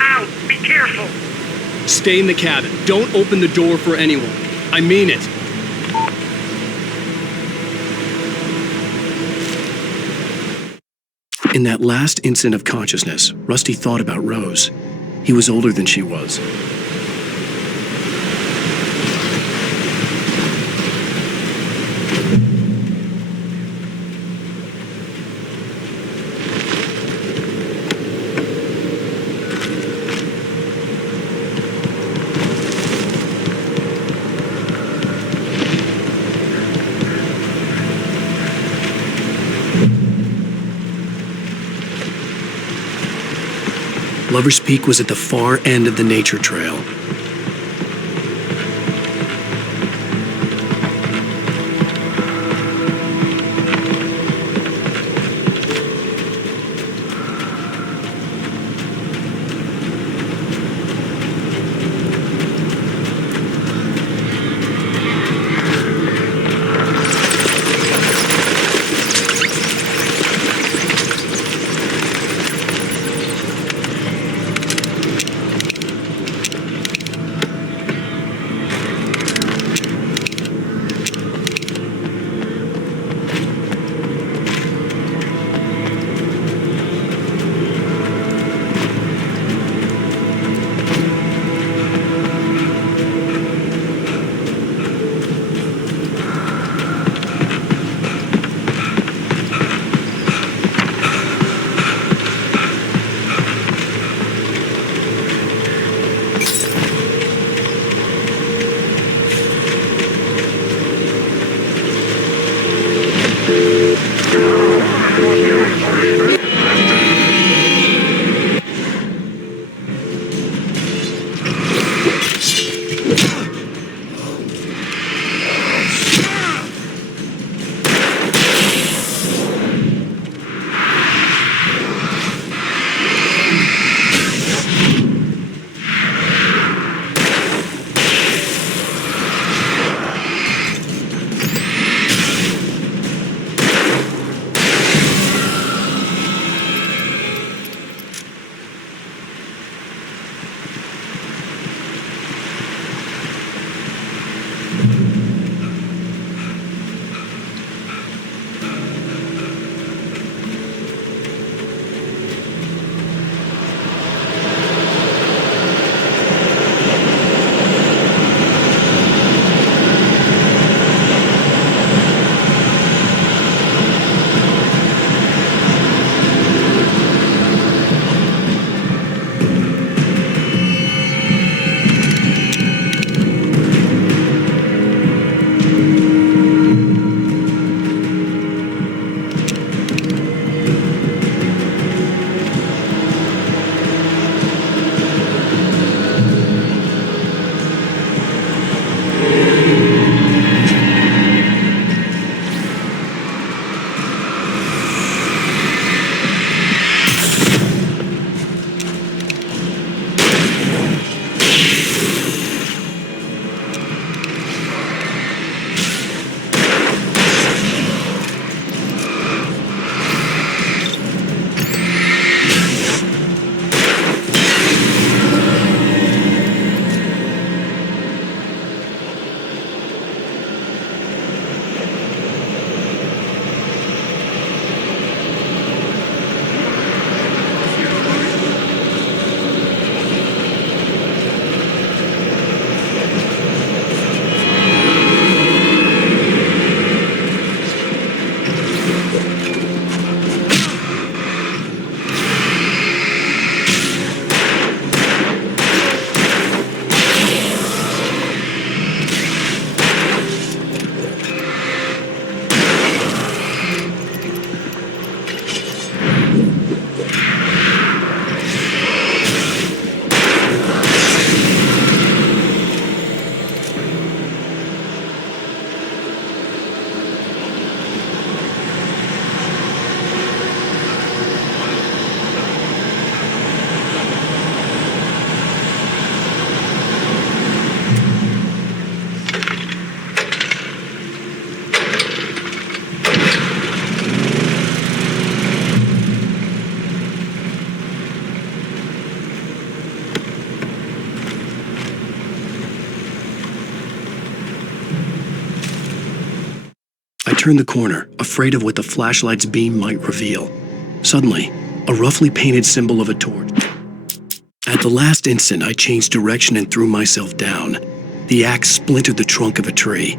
Ow, be careful. Stay in the cabin. Don't open the door for anyone. I mean it. In that last instant of consciousness, Rusty thought about Rose. He was older than she was. Lover's Peak was at the far end of the nature trail. turned the corner, afraid of what the flashlight's beam might reveal. Suddenly, a roughly painted symbol of a torch. At the last instant, I changed direction and threw myself down. The axe splintered the trunk of a tree.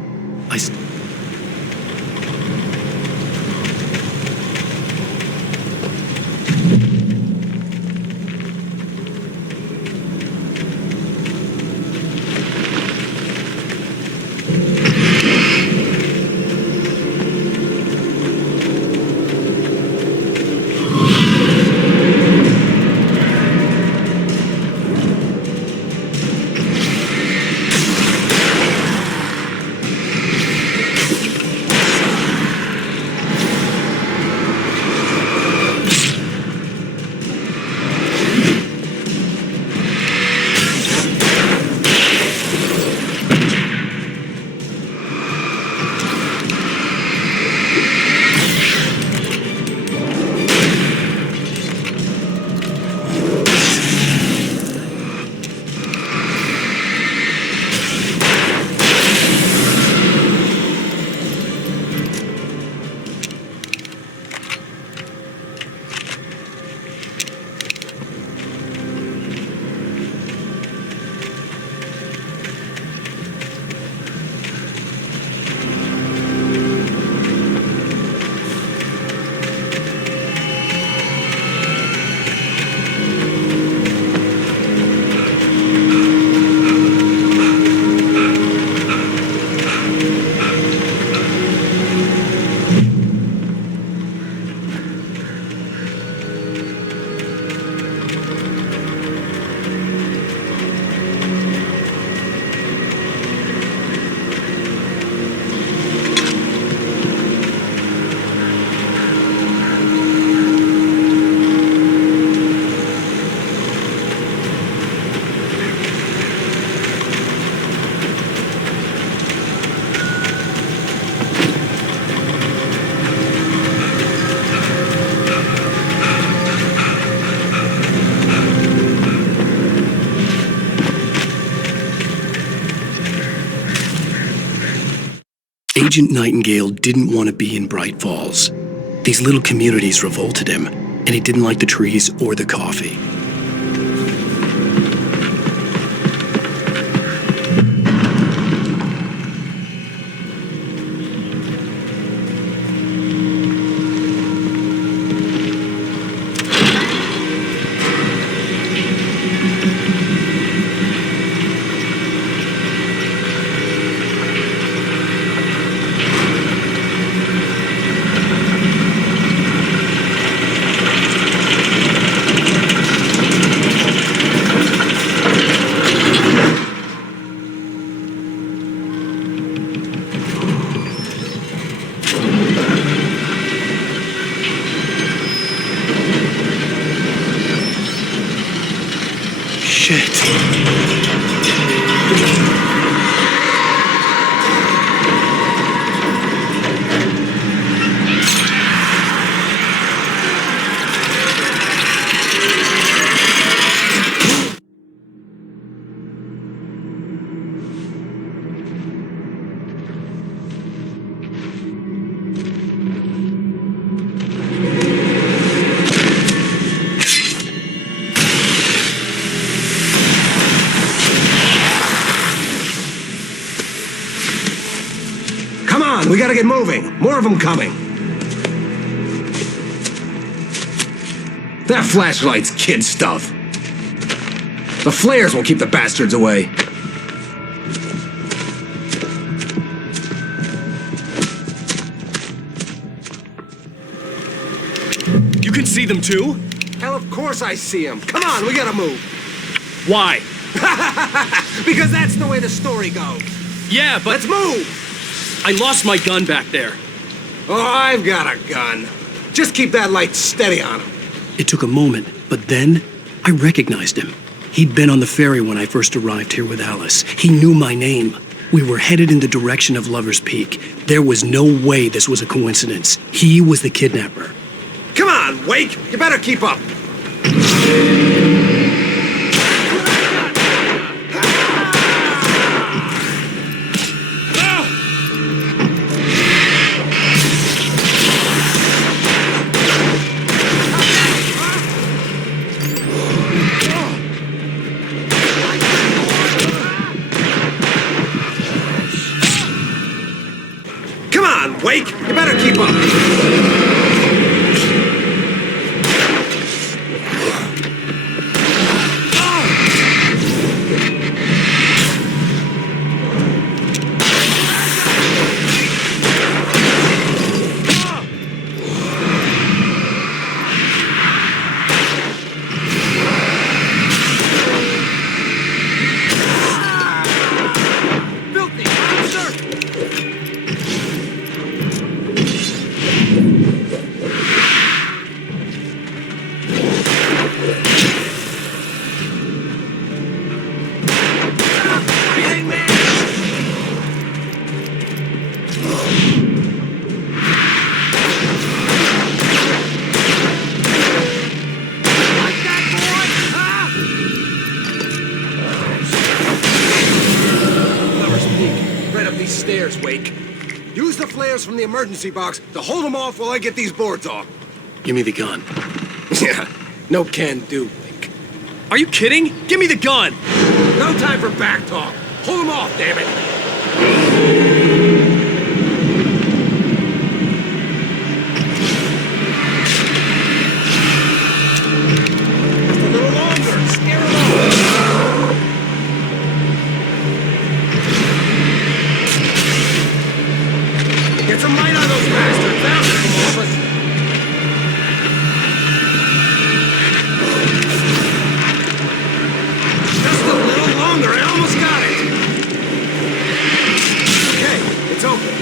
Agent Nightingale didn't want to be in Bright Falls. These little communities revolted him, and he didn't like the trees or the coffee. We gotta get moving. More of them coming. That flashlight's kid stuff. The flares will keep the bastards away. You can see them too? Hell, of course I see them. Come on, we gotta move. Why? Because that's the way the story goes. Yeah, but... Let's move! I lost my gun back there. Oh, I've got a gun. Just keep that light steady on him. It took a moment, but then I recognized him. He'd been on the ferry when I first arrived here with Alice. He knew my name. We were headed in the direction of Lover's Peak. There was no way this was a coincidence. He was the kidnapper. Come on, Wake! You better keep up. Wake, you better keep up. From the emergency box to hold them off while I get these boards off. Give me the gun. Yeah, no can do, Wake. Are you kidding? Give me the gun! No time for back talk. Hold them off, damn it. Just a little longer. Scare them off. Get some light on those bastards! That'll get them off us! Just a little longer, I almost got it! Okay, it's open.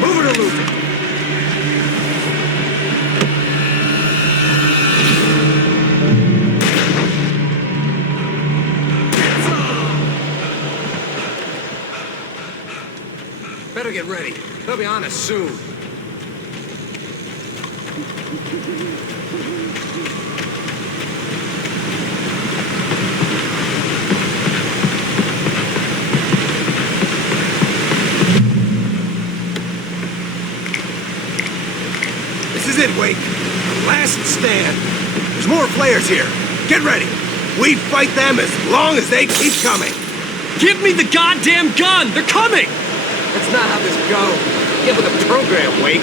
Move it or lose it. Better get ready. They'll be on us soon. Wake. Last stand. There's more flares here. Get ready. We fight them as long as they keep coming. Give me the goddamn gun! They're coming! That's not how this goes. Get with the program, Wake.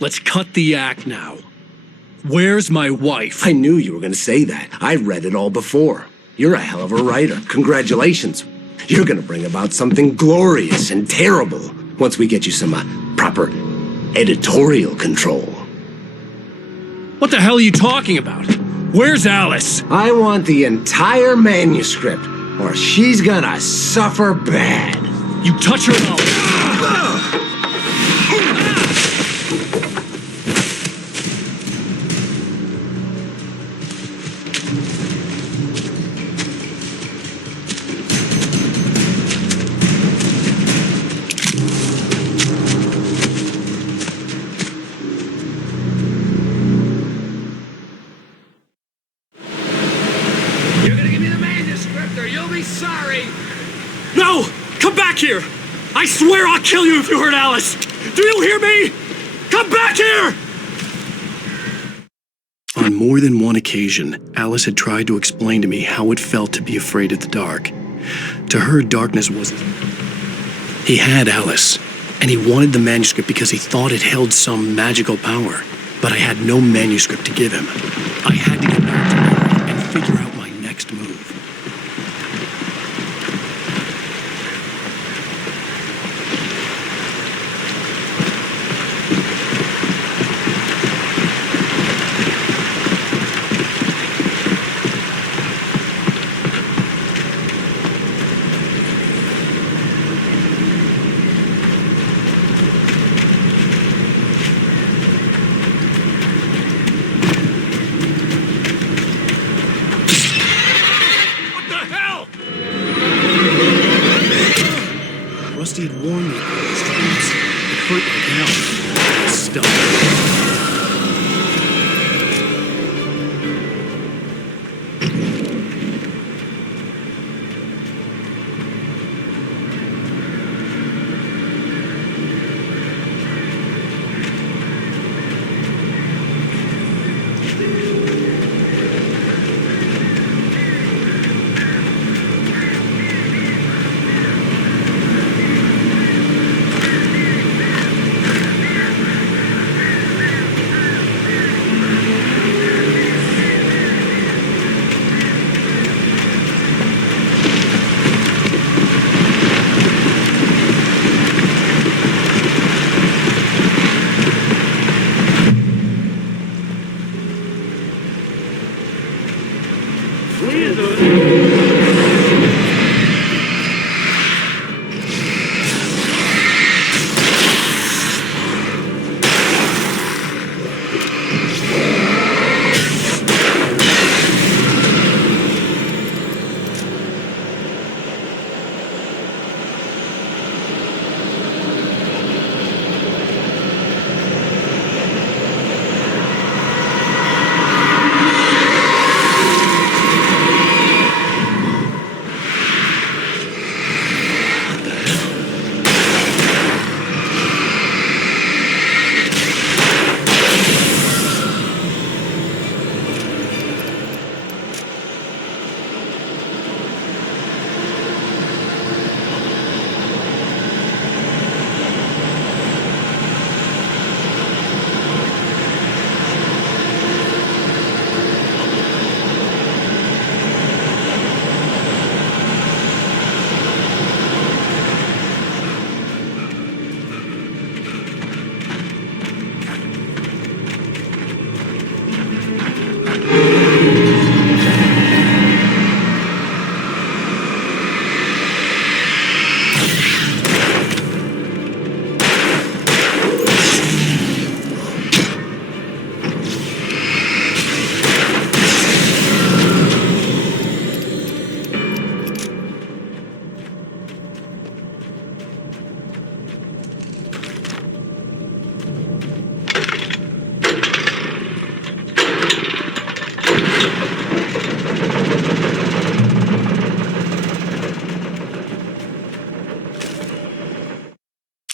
Let's cut the act now. Where's my wife? I knew you were going to say that. I read it all before. You're a hell of a writer. Congratulations. You're going to bring about something glorious and terrible once we get you some proper editorial control. What the hell are you talking about? Where's Alice? I want the entire manuscript, or she's gonna suffer bad. You touch her now. No! Come back here! I swear I'll kill you if you hurt Alice! Do you hear me? Come back here! On more than one occasion, Alice had tried to explain to me how it felt to be afraid of the dark. To her, darkness wasn't... He had Alice, and he wanted the manuscript because he thought it held some magical power. But I had no manuscript to give him. I had to get back to Mary and figure out my next move. Rusty had warned me about these dreams. It hurt like hell. Still.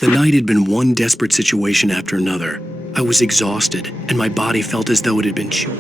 The night had been one desperate situation after another. I was exhausted, and my body felt as though it had been chewed.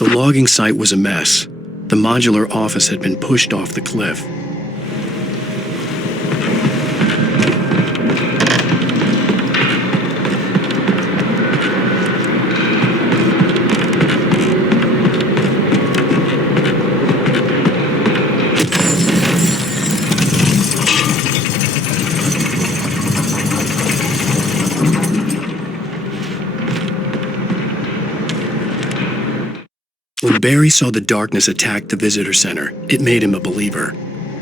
The logging site was a mess. The modular office had been pushed off the cliff. When Barry saw the darkness attack the visitor center, it made him a believer.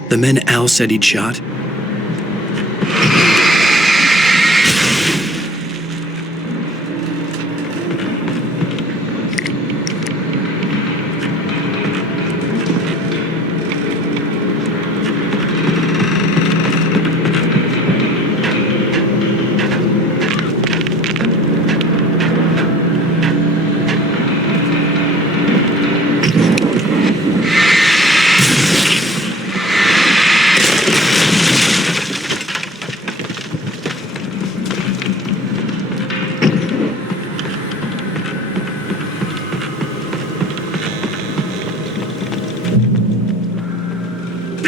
The men Al said he'd shot,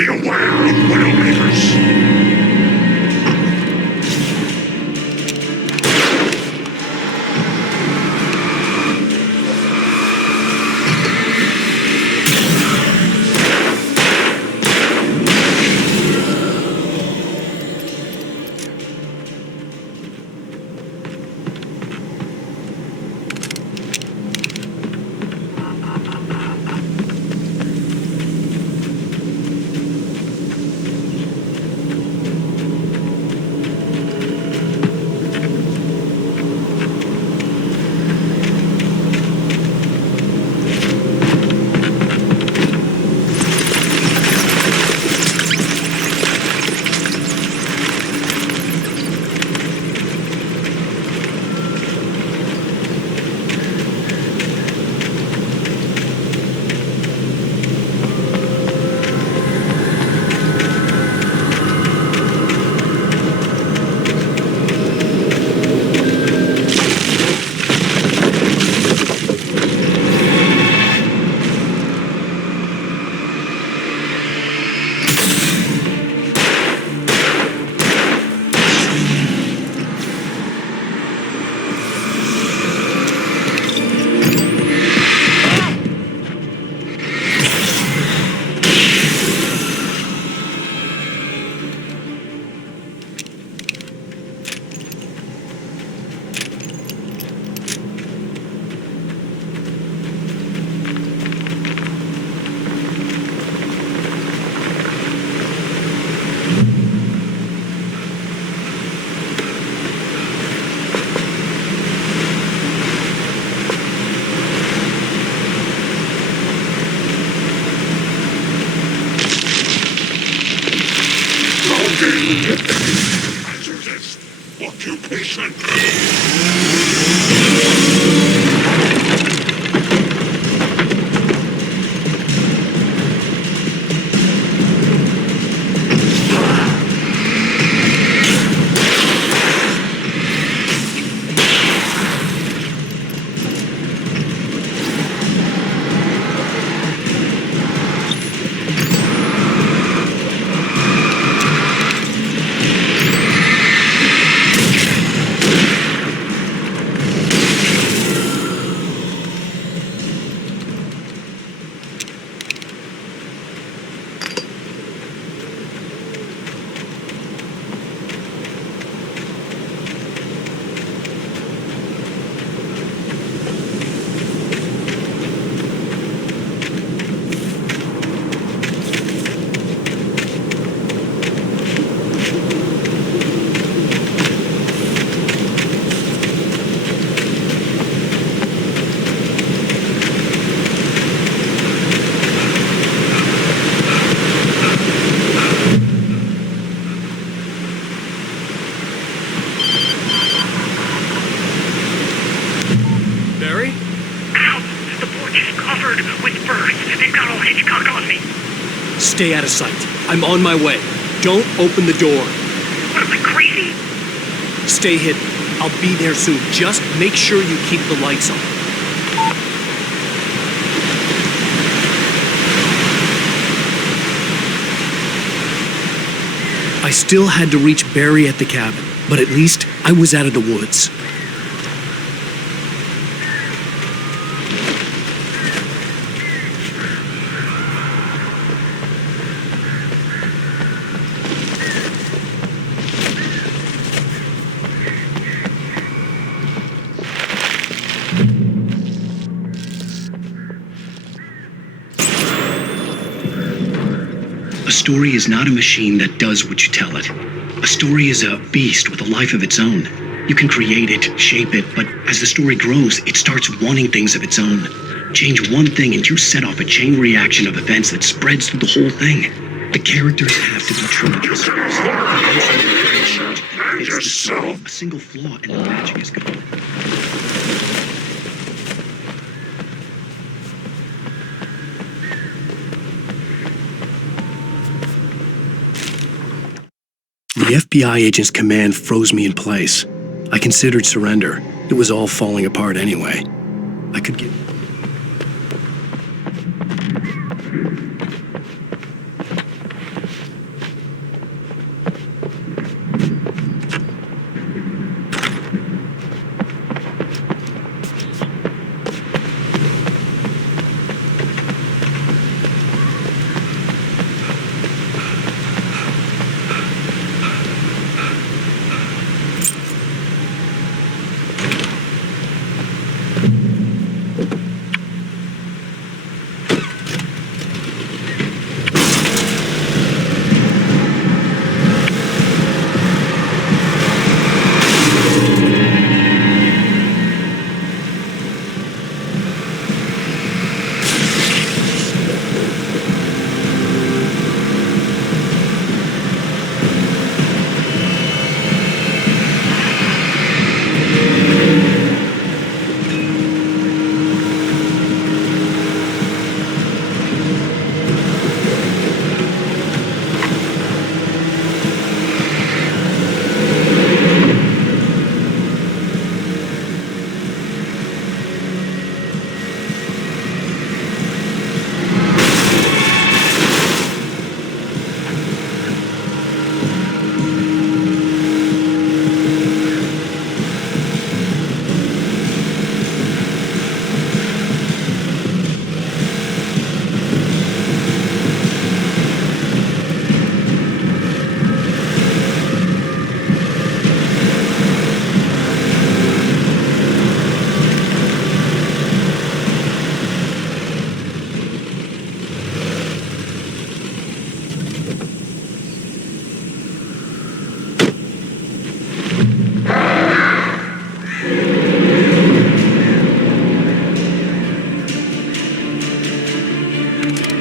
Be aware of Widowmakers. Stay out of sight. I'm on my way. Don't open the door. What, am I crazy? Stay hidden. I'll be there soon. Just make sure you keep the lights on. I still had to reach Barry at the cabin, but at least I was out of the woods. A story is not a machine that does what you tell it. A story is a beast with a life of its own. You can create it, shape it, but as the story grows, it starts wanting things of its own. Change one thing and you set off a chain reaction of events that spreads through the whole thing. The characters have to be true to themselves. A single flaw and the magic is gone. The FBI agent's command froze me in place. I considered surrender. It was all falling apart anyway. I could get...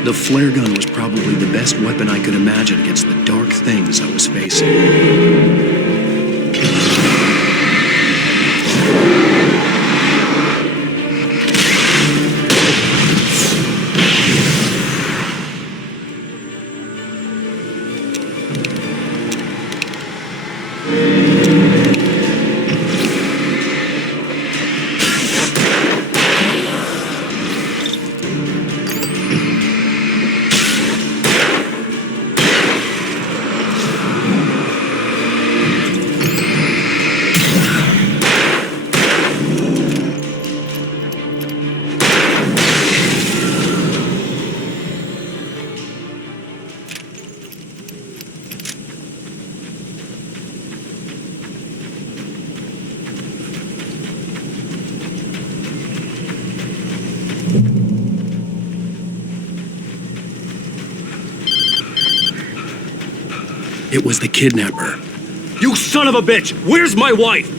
The flare gun was probably the best weapon I could imagine against the dark things I was facing. It was the kidnapper. You son of a bitch! Where's my wife?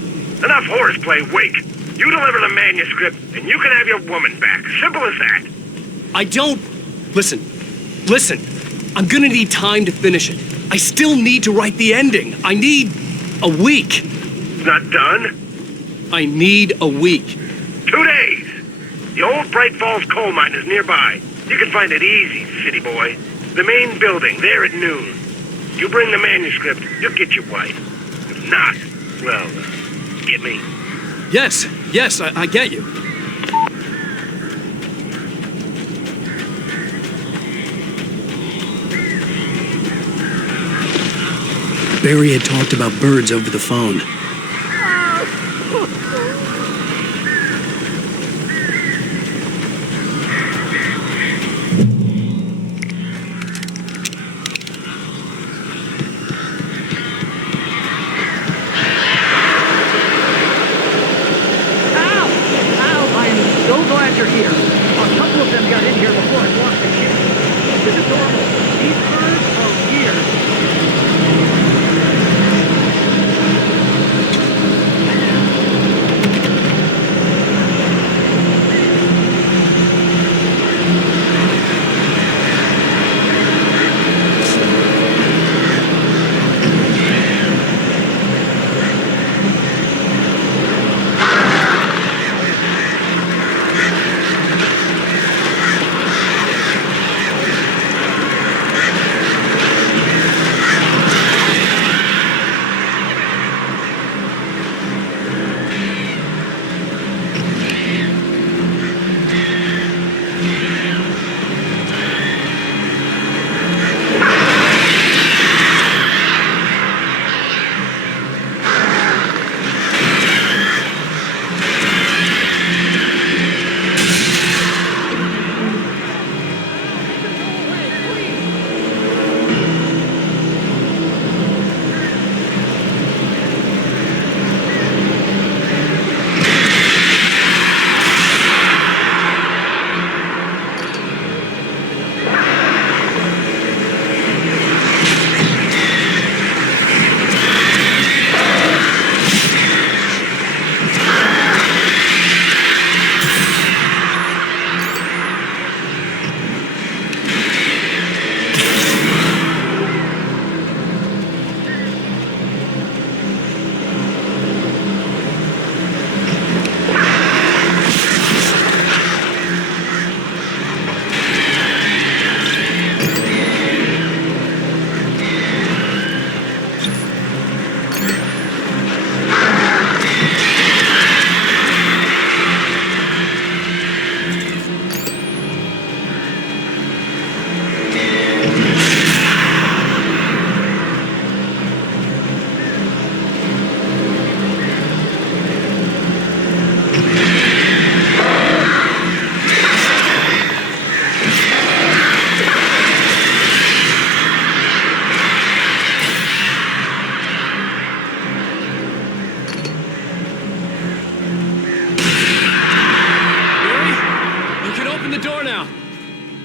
Enough horseplay, Wake. You deliver the manuscript, and you can have your woman back. Simple as that. I don't... Listen. I'm gonna need time to finish it. I still need to write the ending. I need a week. It's not done? I need a week. 2 days. The old Bright Falls coal mine is nearby. You can find it easy, city boy. The main building, there at noon. You bring the manuscript, you'll get your wife. If not, well, get me. Yes, I get you. Barry had talked about birds over the phone.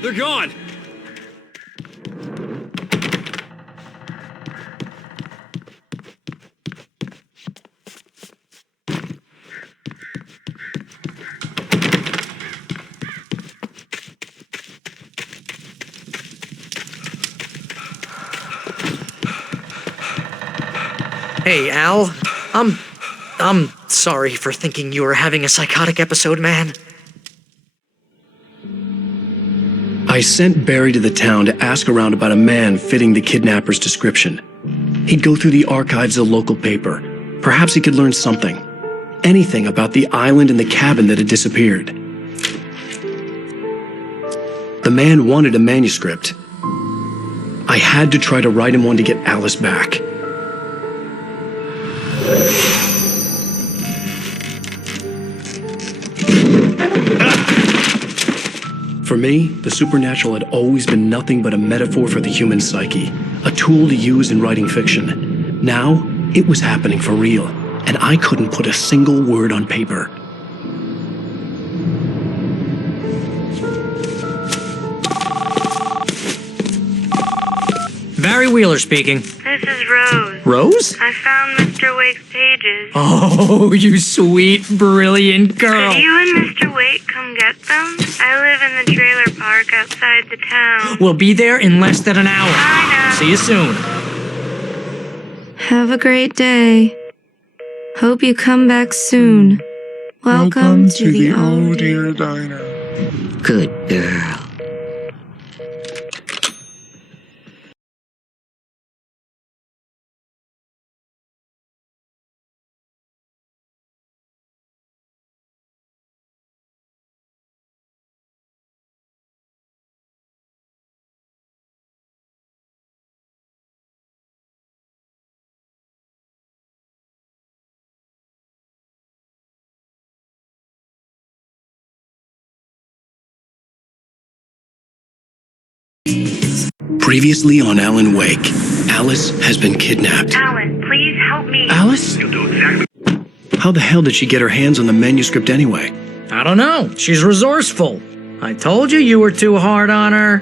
They're gone! Hey, Al. I'm sorry for thinking you were having a psychotic episode, man. I sent Barry to the town to ask around about a man fitting the kidnapper's description. He'd go through the archives of the local paper. Perhaps he could learn something. Anything about the island and the cabin that had disappeared. The man wanted a manuscript. I had to try to write him one to get Alice back. For me, the supernatural had always been nothing but a metaphor for the human psyche, a tool to use in writing fiction. Now, it was happening for real, and I couldn't put a single word on paper. Barry Wheeler speaking. This is Rose. Rose? I found Mr. Wake's pages. Oh, you sweet, brilliant girl. Could you and Mr. Wake come get them? I live in the trailer park outside the town. We'll be there in less than an hour. Bye now. See you soon. Have a great day. Hope you come back soon. Welcome to the Oh Dear Diner. Good girl. Previously on Alan Wake, Alice has been kidnapped. Alan, please help me. Alice? You'll do exactly. How the hell did she get her hands on the manuscript anyway? I don't know. She's resourceful. I told you were too hard on her.